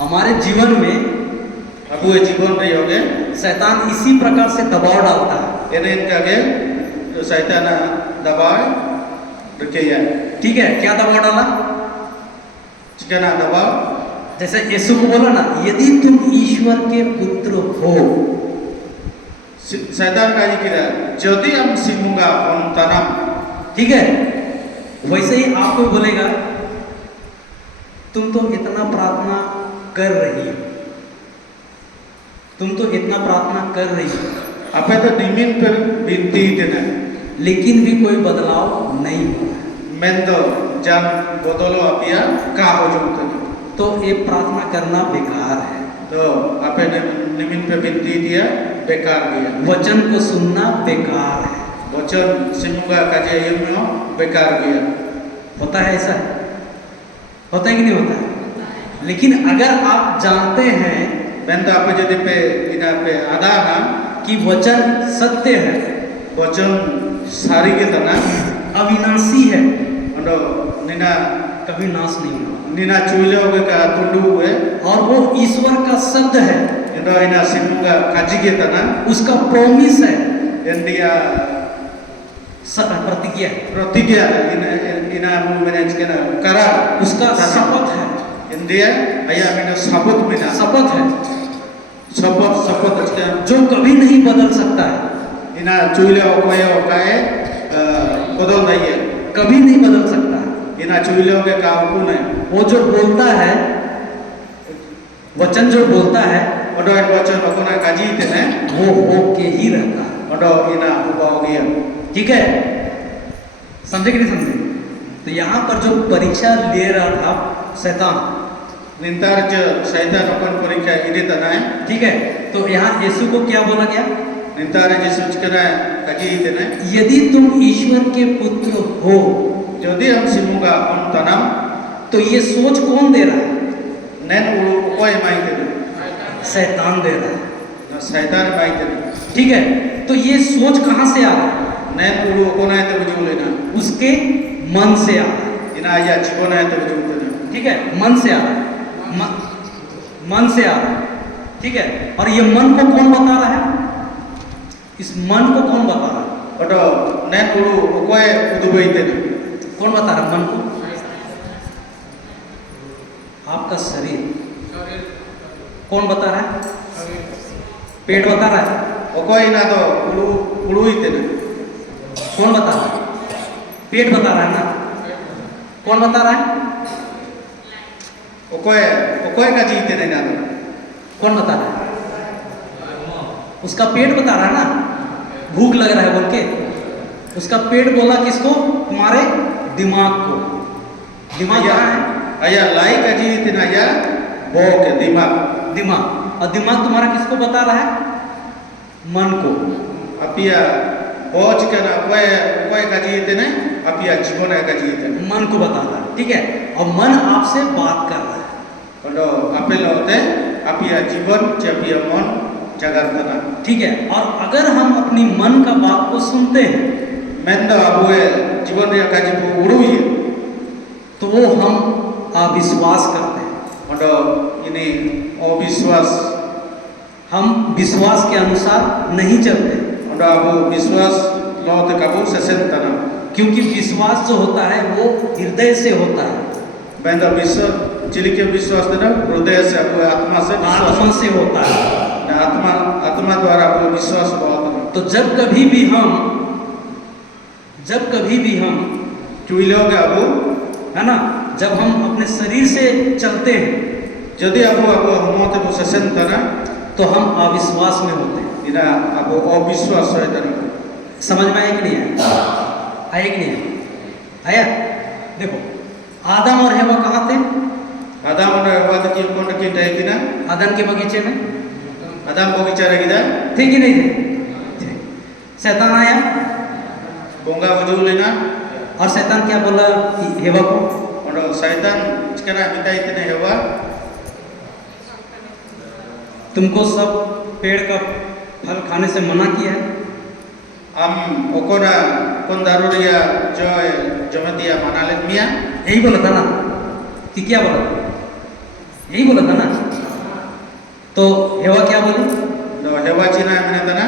हमारे जीवन में अब वो जीवन रही होगे शैतान इसी प्रकार से दबाव डालता है। इन्हें इनका के जो शैतान दबाव रखे है, ठीक है, क्या दबाव डाला? चिकना दबाव जैसे यीशु को बोला ना, यदि तुम ईश्वर के पुत्र हो, शैतान काजी की ज्योति हम सिमुंगा हम तनम, ठीक है, वैसे ही आपको बोलेगा तुम तो इतना प्रार्थना कर रही हो, तुम तो इतना प्रार्थना कर रही हो, आपे तो निमिन पर बिनती देना, लेकिन भी कोई बदलाव नहीं हो रहा, मैं तो जब बदलो अपिया का हो जाता तो ये प्रार्थना करना बेकार है। तो आपे निमिन पे बिनती दिया बेकार दिया, वचन को सुनना बेकार है। वचन सिमुंगा काजे यम्यो बेकार दिया। होता है ऐसा? होता है कि नहीं होता है? लेकिन अगर आप जानते हैं मैं तो आपे जदि पे इना पे आधा ना कि वचन सत्य है, वचन सारी के तना अविनाशी है, अंडो निना कभी नाश नहीं होगा, निना चूले होगे का तुंडू हुए और वो ईश्वर का शब्द है, इंडो इना सिमुंगा काजी के तना उसका प्रोमिस है, इंडिया प्रतिज्ञा, प्रतिज्ञा इना मैंने के ना करा उसका शपथ है, इंडिया आया मैंने शपथ में ना शपथ है शपथ उसके जो कभी नहीं बदल सकता है, इना चूले होगे काए बदल नहीं है, कभी नहीं बदल सकता है। इना चूले होगे का हुकुम है, वो जो बोलता है, वचन जो बोलता है, ओडो एक वचन होकोना काजी तेने वो होके ही रहता है। ओडो इना हुआ हो गया, ठीक है, समझे कि नहीं समझे? तो यहाँ पर जो परीक्षा ले रहा था शैतान, निंतार जो शैतान अपन परीक्षा इधे तना है, ठीक है, तो यहाँ यीशु को क्या बोला गया? निंतार जो सोच कर काजी तेने यदि तुम ईश्वर के पुत्र हो, यदि हम सिमुंगा हम तनम, तो ये सोच कौन दे रहा है? नैन उड़ो कोई माई तेने शैतान दे रहा है, ना शैतान माई तेने, ठीक है, तो ये सोच कहाँ से आ रहा है? नैन उड़ो को ना तो बुझो लेना, उसके मन से आ रहा है, इना आया जीवन है तो बुझो तेने, ठीक है, मन से आ रहा है, मन से आ रहा है, ठीक है, और ये मन को कौन बता रहा है? इस मन को कौन बता रहा है? ओडो नैन उड़ो कोई उदुबई तेने, कौन बता रहा है मन को? आपका शरीर। कौन बता रहा है? पेट बता रहा है। कोई ना तो उड़ू ही तेने, कौन बता रहा है? पेट बता रहा है ना? कौन बता रहा है? कोई का जीते नहीं ना, कौन बता रहा है? उसका पेट बता रहा है ना, भूख लग रहा है बोल के। उसका पेट बोला किसको? तुम्हारे दिमाग को। दिमाग कहाँ है? आया लाई का जीते ना या वो के दिमाग, दिमाग। और दिमाग तुम्हारा किसको बता रहा है? मन को। अपिया बोझ के ना कोई का जीते नहीं, अपिया जीवन का जीते नहीं, मन को बता रहा है, ठीक है। और मन आपसे बात कर रहा है। तो अपेल होते अपिया जीवन चपिया मन जगत तना, ठीक है। और अगर हम अपनी मन का बात को सुनते हैं, मैं तो अब जीवन रे का जीव उड़ू ही, तो वो हम अविश्वास करते हैं। और इन्हें अविश्वास, हम विश्वास के अनुसार नहीं चलते। और अब विश्वास लौट काबू से सेंतना, क्योंकि विश्वास जो होता है वो हृदय से होता है। मैं तो विश्वास चिली के विश्वास देना हृदय से, आपको आत्मा से आत्मा से होता है। आत्मा द्वारा आपको विश्वास बहुत। तो जब कभी भी हम चुइलोगे अब है ना, जब हम अपने शरीर से चलते हैं, यदि अब हम तो सेंतना, तो हम अविश्वास में होते हैं। इना अब अविश्वास है तना। समझ में आया कि नहीं आया? आया कि नहीं आया? देखो आदम और हेवा कहाँ थे? आदम और हेवा की कौन की टाइप की ना आदम के बगीचे में आदम बगीचा रहेगा थे कि नहीं थे? थे। शैतान आया बोंगा वजूद लेना और शैतान क्या बोला हेवा को? और शैतान चिकना बिता इतने हेवा तुमको सब पेड़ का फल खाने से मना किया है। हम ओकोरा कौन दारूरिया जो जमतिया मना ले मिया यही बोला था ना कि क्या बोला था? यही बोला था ना। तो हेवा क्या बोली? तो हेवा चीना मैंने था ना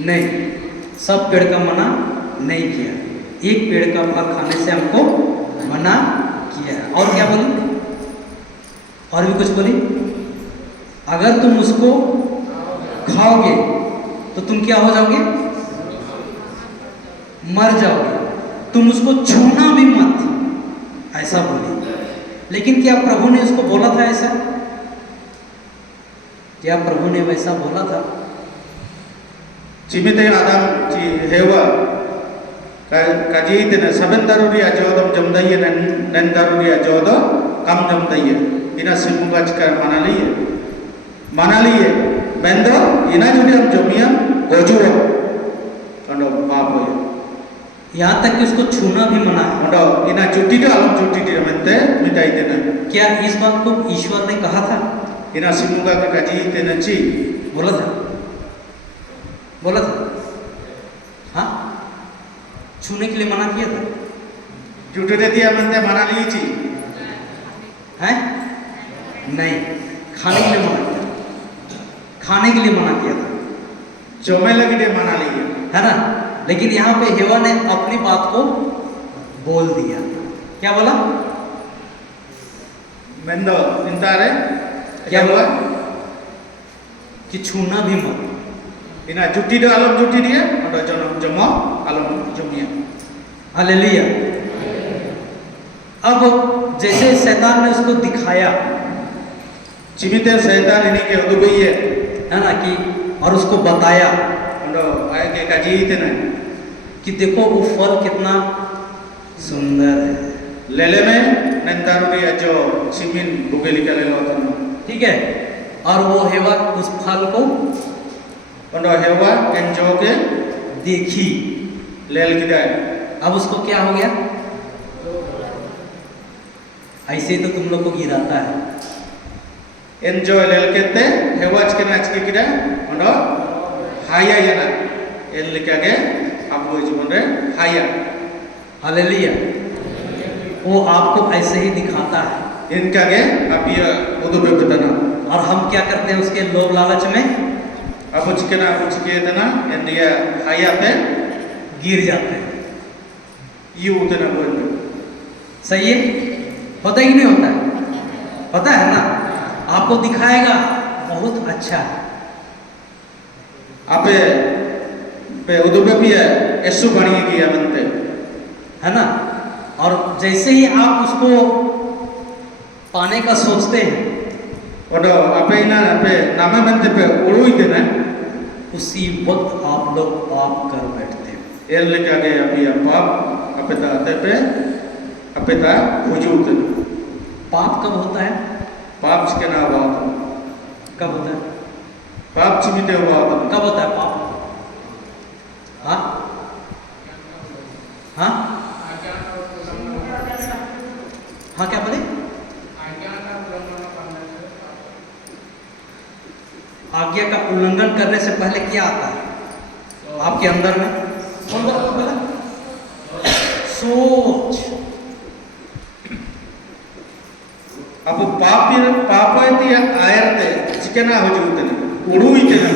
नहीं, सब पेड़ का मना नहीं किया, एक पेड़ का फल खाने से हमको मना किया है। और क्या बोली? और भी कुछ बोली? अगर तुम उसको खाओगे तो तुम क्या हो जाओगे? मर जाओगे। तुम उसको छूना भी मत, ऐसा बोली। लेकिन क्या प्रभु ने उसको बोला था ऐसा? क्या प्रभु ने वैसा बोला था? चिमिते आदम ची हेवा काजी इतने सबन दारूरिया जोदम जमदाइए नन दारूरिया जोदो कम जमदाइए इना सिमुगा चिकर मना लिए बेंदो इना जुड़ी हम जमिया गोजुओ कंडो पाप हो यहाँ तक कि उसको छूना भी मना है। कंडो इना चुट्टी तो आलम चुट्टी टी रमते मिटाई देना क्या इस बात को ईश्वर ने कहा था? इना सिमुगा के काजी इतने ची बोला था? बोला था? हाँ, छूने के लिए मना किया था? जुटे दे दिया मनते मना ली ची है? नहीं, खाने के लिए मना किया, खाने के लिए मना किया था, जोमे लगी दे मना ली है ना। लेकिन यहाँ पे हेवा ने अपनी बात को बोल दिया। क्या बोला? बेंदो इंतारे क्या हुआ? कि छूना भी मत। इना जुट्टी तो आलम जुट्टी दिया और जमो आलम जमिया हालेलुया। अब जैसे शैतान ने उसको दिखाया, चिमिते शैतान इन्हीं के उदुबई है ना, कि और उसको बताया आए के काजी इतने कि देखो वो फल कितना सुंदर है। लेले में नंदारुरिया जो सिमिन बुगेली का ले लो तो ठीक है। और वो हेवा उस फल को उन्होंने हेवा एंजो के देखी, लेल की दाए। अब उसको क्या हो गया? ऐसे ही तो तुम लोग को गिराता है। एंजो लेल के ते हेवा चके नाच के किरा उन्होंने हाया या ना एल लिखा के आप वो जीवन रे हाया हालेलुया। वो आपको ऐसे ही दिखाता है। इनका के आप ये उदुबे बताना और हम क्या करते हैं उसके लोभ लालच में अब चिके तना इंडिया हाया पे गिर जाते हैं। ये उतना बोल सही है? होता है कि नहीं होता है? पता है ना, आपको दिखाएगा बहुत अच्छा है। आपे पे उदुबे भी है ऐसु बनी किया बनते है ना। और जैसे ही आप उसको पाने का सोचते हैं, और आपे ना आपे नामे बनते पे उड़ू ही देना उसी वक्त आप लोग पाप कर बैठते हैं। एल लेके आगे अभी पाप आपे ता आते पे आपे ता वजूद पाप कब होता है? पाप के ना बात कब होता है? पाप चिमिते हुआ कब होता है पाप? हाँ हाँ हाँ, क्या बोले? आज्ञा का उल्लंघन करने से पहले क्या आता है आपके अंदर में? कौन बोला? सोच। अब पाप है ती आयरते चिकना हो जुते उड़ू ही तेना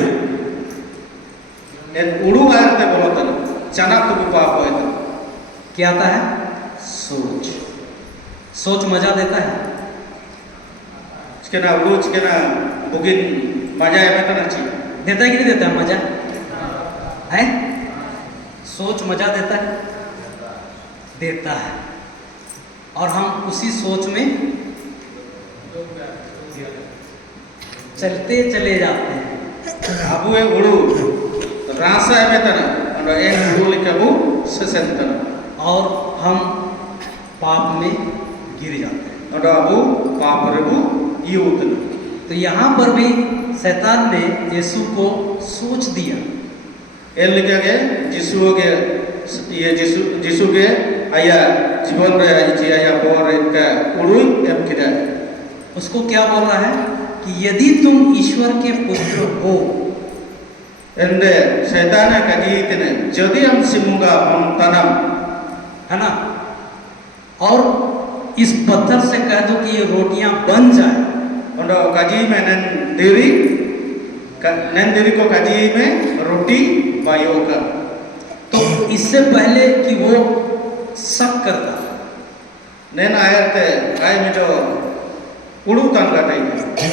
एन उड़ू आयरते बोलो तना चना तो पाप है तो क्या आता है? सोच। सोच मजा देता है? चिकना उड़ू चिकना बुगिन मजा है मैं तना ची देता है कि नहीं देता है? मजा है? सोच मजा देता है? देता है। और हम उसी सोच में चलते चले जाते हैं। अब ये उड़ू रासा है मैं तना और एक उड़ू लिखा वो से तना और हम पाप में गिर जाते हैं। Ada abu paap rebu iut. तो यहाँ पर भी शैतान ने यीशु को सोच दिया। Elika ke Jisu ke ye Jisu ke ayah जीवन रे इची ayah bor ka urui em kida. उसको क्या बोल रहा है कि यदि तुम ईश्वर के पुत्र हो, Ende syaitan kaji tene jadi am simunga am tanam. है ना, और इस पत्थर से कह दो कि ये रोटियां बन जाए। Ondo kaji menen diri ko kaji में रोटी बायोगा। तो इससे पहले कि वो शक करता, नेन आयते काय में जो उड़ू तन काटे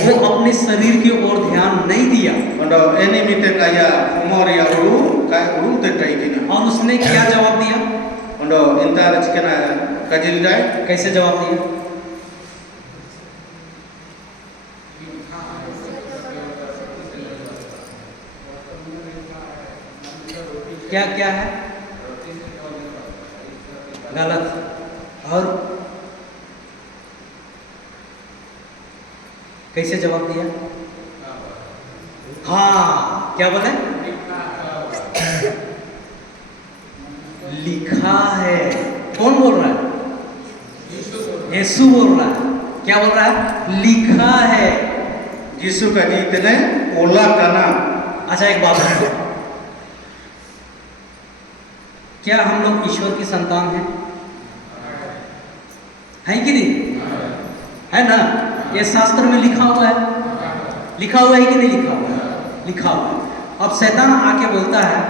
वो अपने शरीर की ओर ध्यान नहीं दिया ओंडो एनी मिटे काया उमोरिया उड़ू काय उड़ू ते टाई किना और उसने क्या जवाब दिया? ओंडो इंतार चिकना काजिल जाए कैसे जवाब दिया? क्या क्या है गलत? और कैसे जवाब दिया? हाँ, क्या बोले? लिखा है। कौन बोल रहा है? यीशु बोल रहा है। क्या बोल रहा है? लिखा है। यीशु का जी तने ओला काना। अच्छा एक बात बताओ, क्या हम लोग ईश्वर की संतान हैं? हैं कि नहीं? है ना? ये शास्त्र में लिखा हुआ है। लिखा हुआ है कि नहीं लिखा हुआ है? लिखा हुआ है। अब शैतान आके बोलता है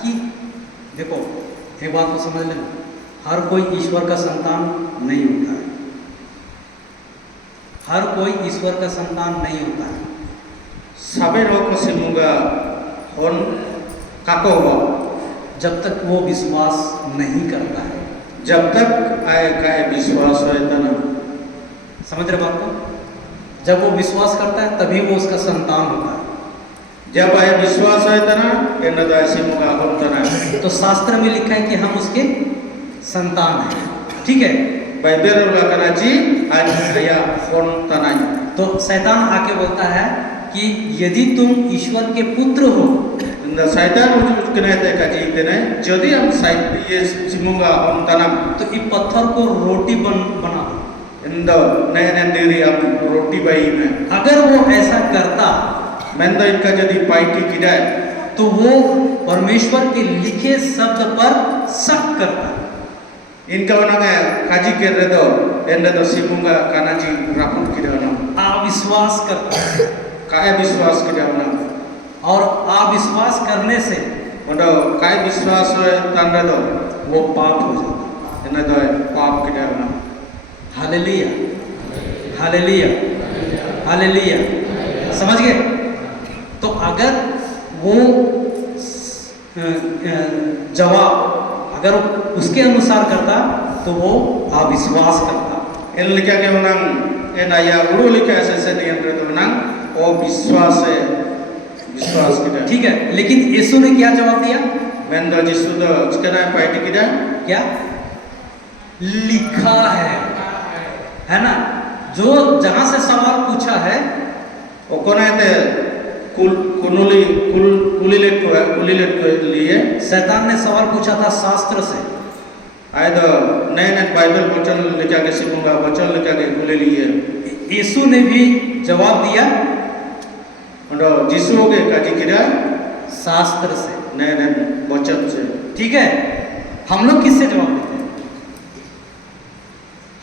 कि देखो, एक बात को समझ लेना, हर कोई ईश्वर का संतान नहीं होता है। हर कोई ईश्वर का संतान नहीं होता है। सबे लोग को सिमुगा होन काको हो जब तक वो विश्वास नहीं करता है। जब तक आए का विश्वास है तना समझ रहे बात को? जब वो विश्वास करता है तभी वो उसका संतान होता है। जब आए विश्वास है तना एन दा सिमुगा होन तना तो शास्त्र में लिखा है कि हम उसके संतान हैं। ठीक है? बाइबल ला कराची आज आया होन तना तो शैतान आके बोलता है कि यदि तुम ईश्वर के पुत्र हो, इंदा शैतान उज कने ते काजी तने यदि हम साइड ये सिमुगा होन तना तो इस पत्थर को रोटी बना दो। इंदा नए नए देरी हम रोटी बाई में अगर वो ऐसा करता मैं तो इनका यदि पाइटी किडाय तो वो परमेश्वर के लिखे शब्द पर शक करता। इनका उन्होंने काजी कर रहे दो एंड तो सिमुगा कानाजी रापुट किडाना अविश्वास करता काय विश्वास किडाना और अविश्वास करने से ओंडो काय विश्वास है तांडा दो वो पाप हो जाता। एना दो पाप किडाना हालेलुया, हालेलुया, हालेलुया। समझ गए? तो अगर वो जवाब अगर उसके अनुसार करता तो वो अविश्वास करता। इन लिखा के उन्हें एन आया उड़ो लिखा ऐसे से नियंत्रित उन्हें ओ विश्वास है विश्वास किडा। ठीक है, लेकिन यीशु ने क्या जवाब दिया? मैं तो जिसु तो चिकना पाइटी किडा क्या लिखा है ना? जो जहां से सवाल पूछा है वो कौन है ते कुलीलेट को लिए शैतान ने सवाल पूछा था शास्त्र से। आए तो नए नए बाइबल वचन लिखा के सिमुगा वचन लिखा के कुले लिए यीशु ने भी जवाब दिया और जिसु हो गए काजी किडा शास्त्र से, नए नए वचन से। ठीक है? हम लोग किससे जवाब देते हैं?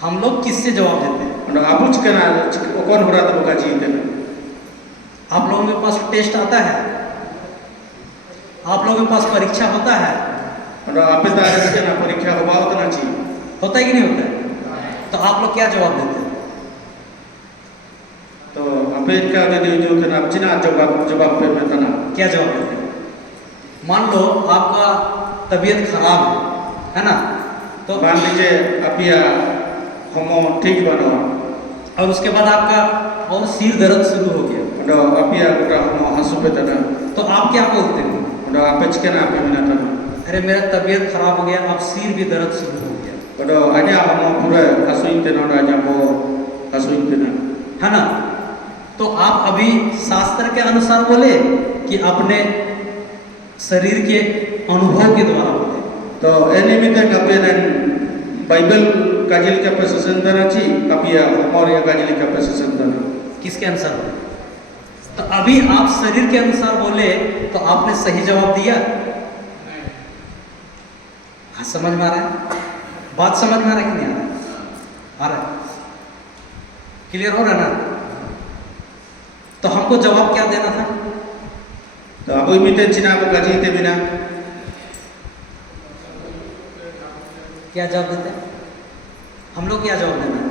हम लोग किससे जवाब देते हैं? और आप चिकना कौन हो रहा था काजी इतने आप लोगों के पास टेस्ट आता है? आप लोगों के पास परीक्षा होता है? और आप तो आज चिकना परीक्षा होगा उतना चाहिए होता है कि नहीं होता है? तो आप लोग क्या जवाब देते हैं? तो आप इनका जो थे ना चिना जवाब पे मैं तना क्या जवाब देते हैं? मान लो आपका तबीयत खराब है ना? तो मान लीजिए आप या होमो ठीक बनो और उसके बाद आपका और सिर दर्द शुरू हो गया और आप या गोटा होमो हंसू पे तना तो आप क्या बोलते हो? और आप चिकना पे मिला तना अरे मेरा तबीयत खराब हो गया, अब सिर भी दर्द शुरू हो गया। Odo aja homo pura hasuin tena odo aja bo hasuin tena. है ना? तो आप अभी शास्त्र के अनुसार बोले कि अपने शरीर के अनुभव के द्वारा बोले? तो ini minta kapian Bible kajil ka pesesendana ci kapia homor ya kajil ka pesesendana. किसके अनुसार बोले? तो अभी आप शरीर के अनुसार बोले तो आपने सही जवाब दिया? हाँ, समझ में आ रहा है? बात समझ में आ रहा है कि नहीं आ रहा है? आ रहा है? क्लियर हो रहा है ना? तो हमको जवाब क्या देना था? तो abu minta cina abu kaji te bina. क्या जवाब देते हैं? हम लोग क्या जवाब देना है?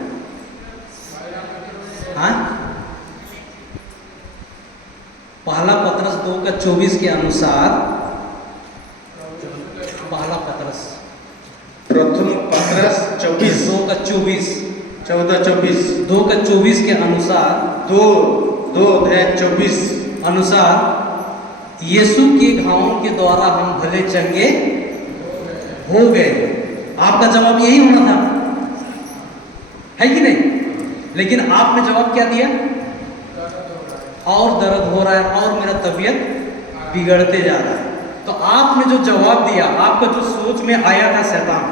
हाँ? पहला पत्रस 2:24 के अनुसार, पहला पत्रस प्रथम पत्रस 24 2:24 14-24 2:24 के अनुसार 2:24 अनुसार यीशु के घावों के द्वारा हम भले चंगे हो गए। आपका जवाब यही होना था, है कि नहीं? लेकिन आपने जवाब क्या दिया? और दर्द हो रहा है और मेरा तबीयत बिगड़ते जा रहा है। तो आपने जो जवाब दिया, आपका जो सोच में आया था शैतान,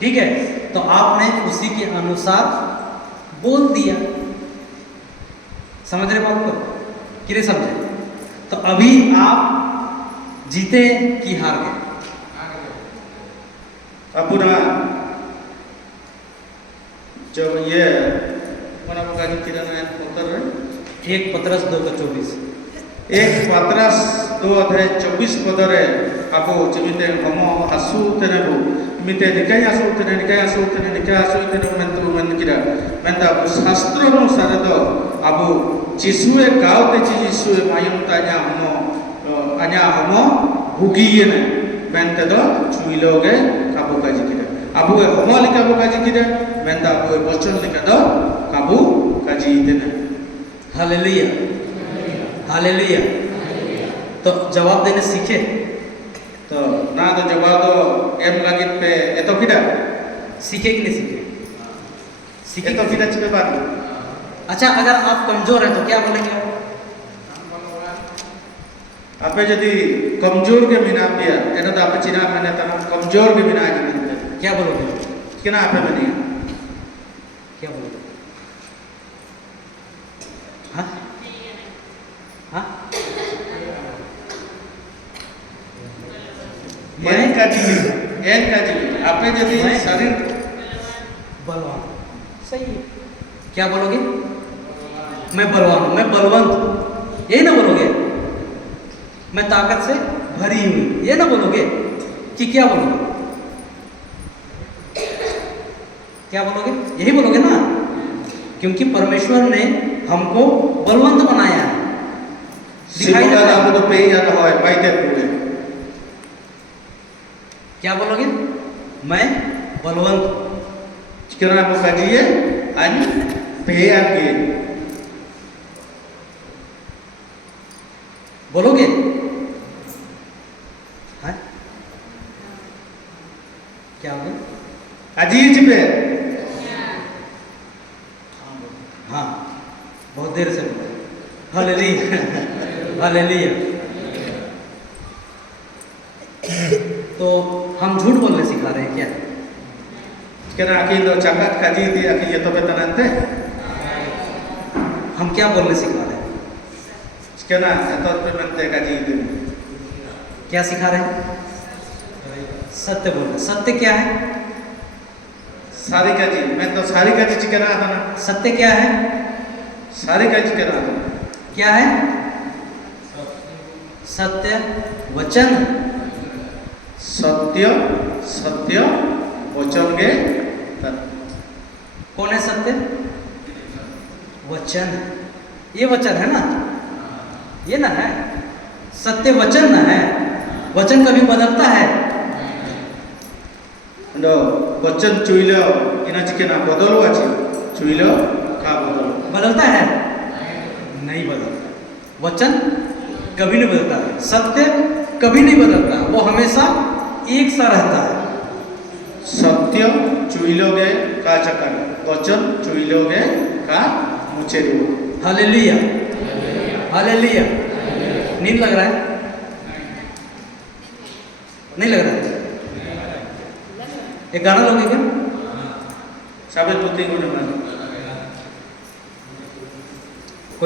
ठीक है, तो आपने उसी के अनुसार बोल दिया। समझ रहे बात को कि नहीं समझे? तो अभी आप जीते कि हार गए? अपना जो ये mana kaji tidak naik motor एक पत्रस 2:24 एक पत्रस 2:24 पदरे आपो चिमिते होमो हासु तेनेबु मिते निकाय आसु तेने mentu menkira menta शास्त्र अनुसार तो abu जिसुए गावते जिसुए मायम तanya homo bugiye mente do chuiloge abu kaji kira abu homo lika abu kaji kira menta abu bocon lika do abu kaji itena. Hallelujah, hallelujah. तो जवाब देने सीखे? तो ना तो जवाब तो एम लगित पे एतो किदा सीखे कि नहीं सीखे? सीखे एतो किदा चिपे बात. अच्छा, अगर आप कमजोर हैं तो क्या बोलेंगे? आपे यदि कमजोर के बिना पिया एना तो आपे चिना मैंने तना कमजोर के बिना आज मिलते क्या बोलोगे? किना आपे बनी क्या बोलोगे? हाँ हाँ, एन का जी आपे यदि शरीर बलवान, सही है। क्या बोलोगे? मैं बलवान हूं, मैं बलवंत हूं, यही ना बोलोगे? मैं ताकत से भरी हुई, ये ना बोलोगे? कि क्या बोलोगे? क्या बोलोगे? यही बोलोगे ना, क्योंकि परमेश्वर ने हमको बलवंत बनाया है। दिखाई देता है। तो पे जाता है बाइते पूरे. क्या बोलोगे? मैं बलवंत हूं। किना आपको काजिए आज पे आके बोलोगे? हाँ, क्या बोलोगे? अजीज पे हाँ, बहुत देर से बोले। Hallelujah, hallelujah. तो हम झूठ बोलने सिखा रहे हैं क्या? किना आके तो चाकत काजी दी आके ये तो बेतनते हम क्या बोलने सिखा रहे हैं? किना तो पे मनते काजी दी क्या सिखा रहे हैं? सत्य बोलना। सत्य क्या है? सारी काजी मैं तो सारी काजी चिकना आता ना सत्य क्या है? सारी काजी चिकना आता क्या है? सत्य वचन। सत्य सत्य वचन के कौन है सत्य? वचन। ये वचन है ना, ये ना है सत्य वचन ना है। वचन कभी बदलता है? नो वचन चुइलो इना चिकना बदलो आछि चुइलो का बदलता है? नहीं बदलता। वचन कभी नहीं बदलता, सत्य कभी नहीं बदलता, वो हमेशा एक सा रहता है। सत्य सत्य चुइलोगे का चकर वचन चुइलोगे का मुचेरू। Hallelujah, hallelujah. नींद लग रहा है? नहीं लग रहा है? एक गाना लोगे क्या? साबित पुती को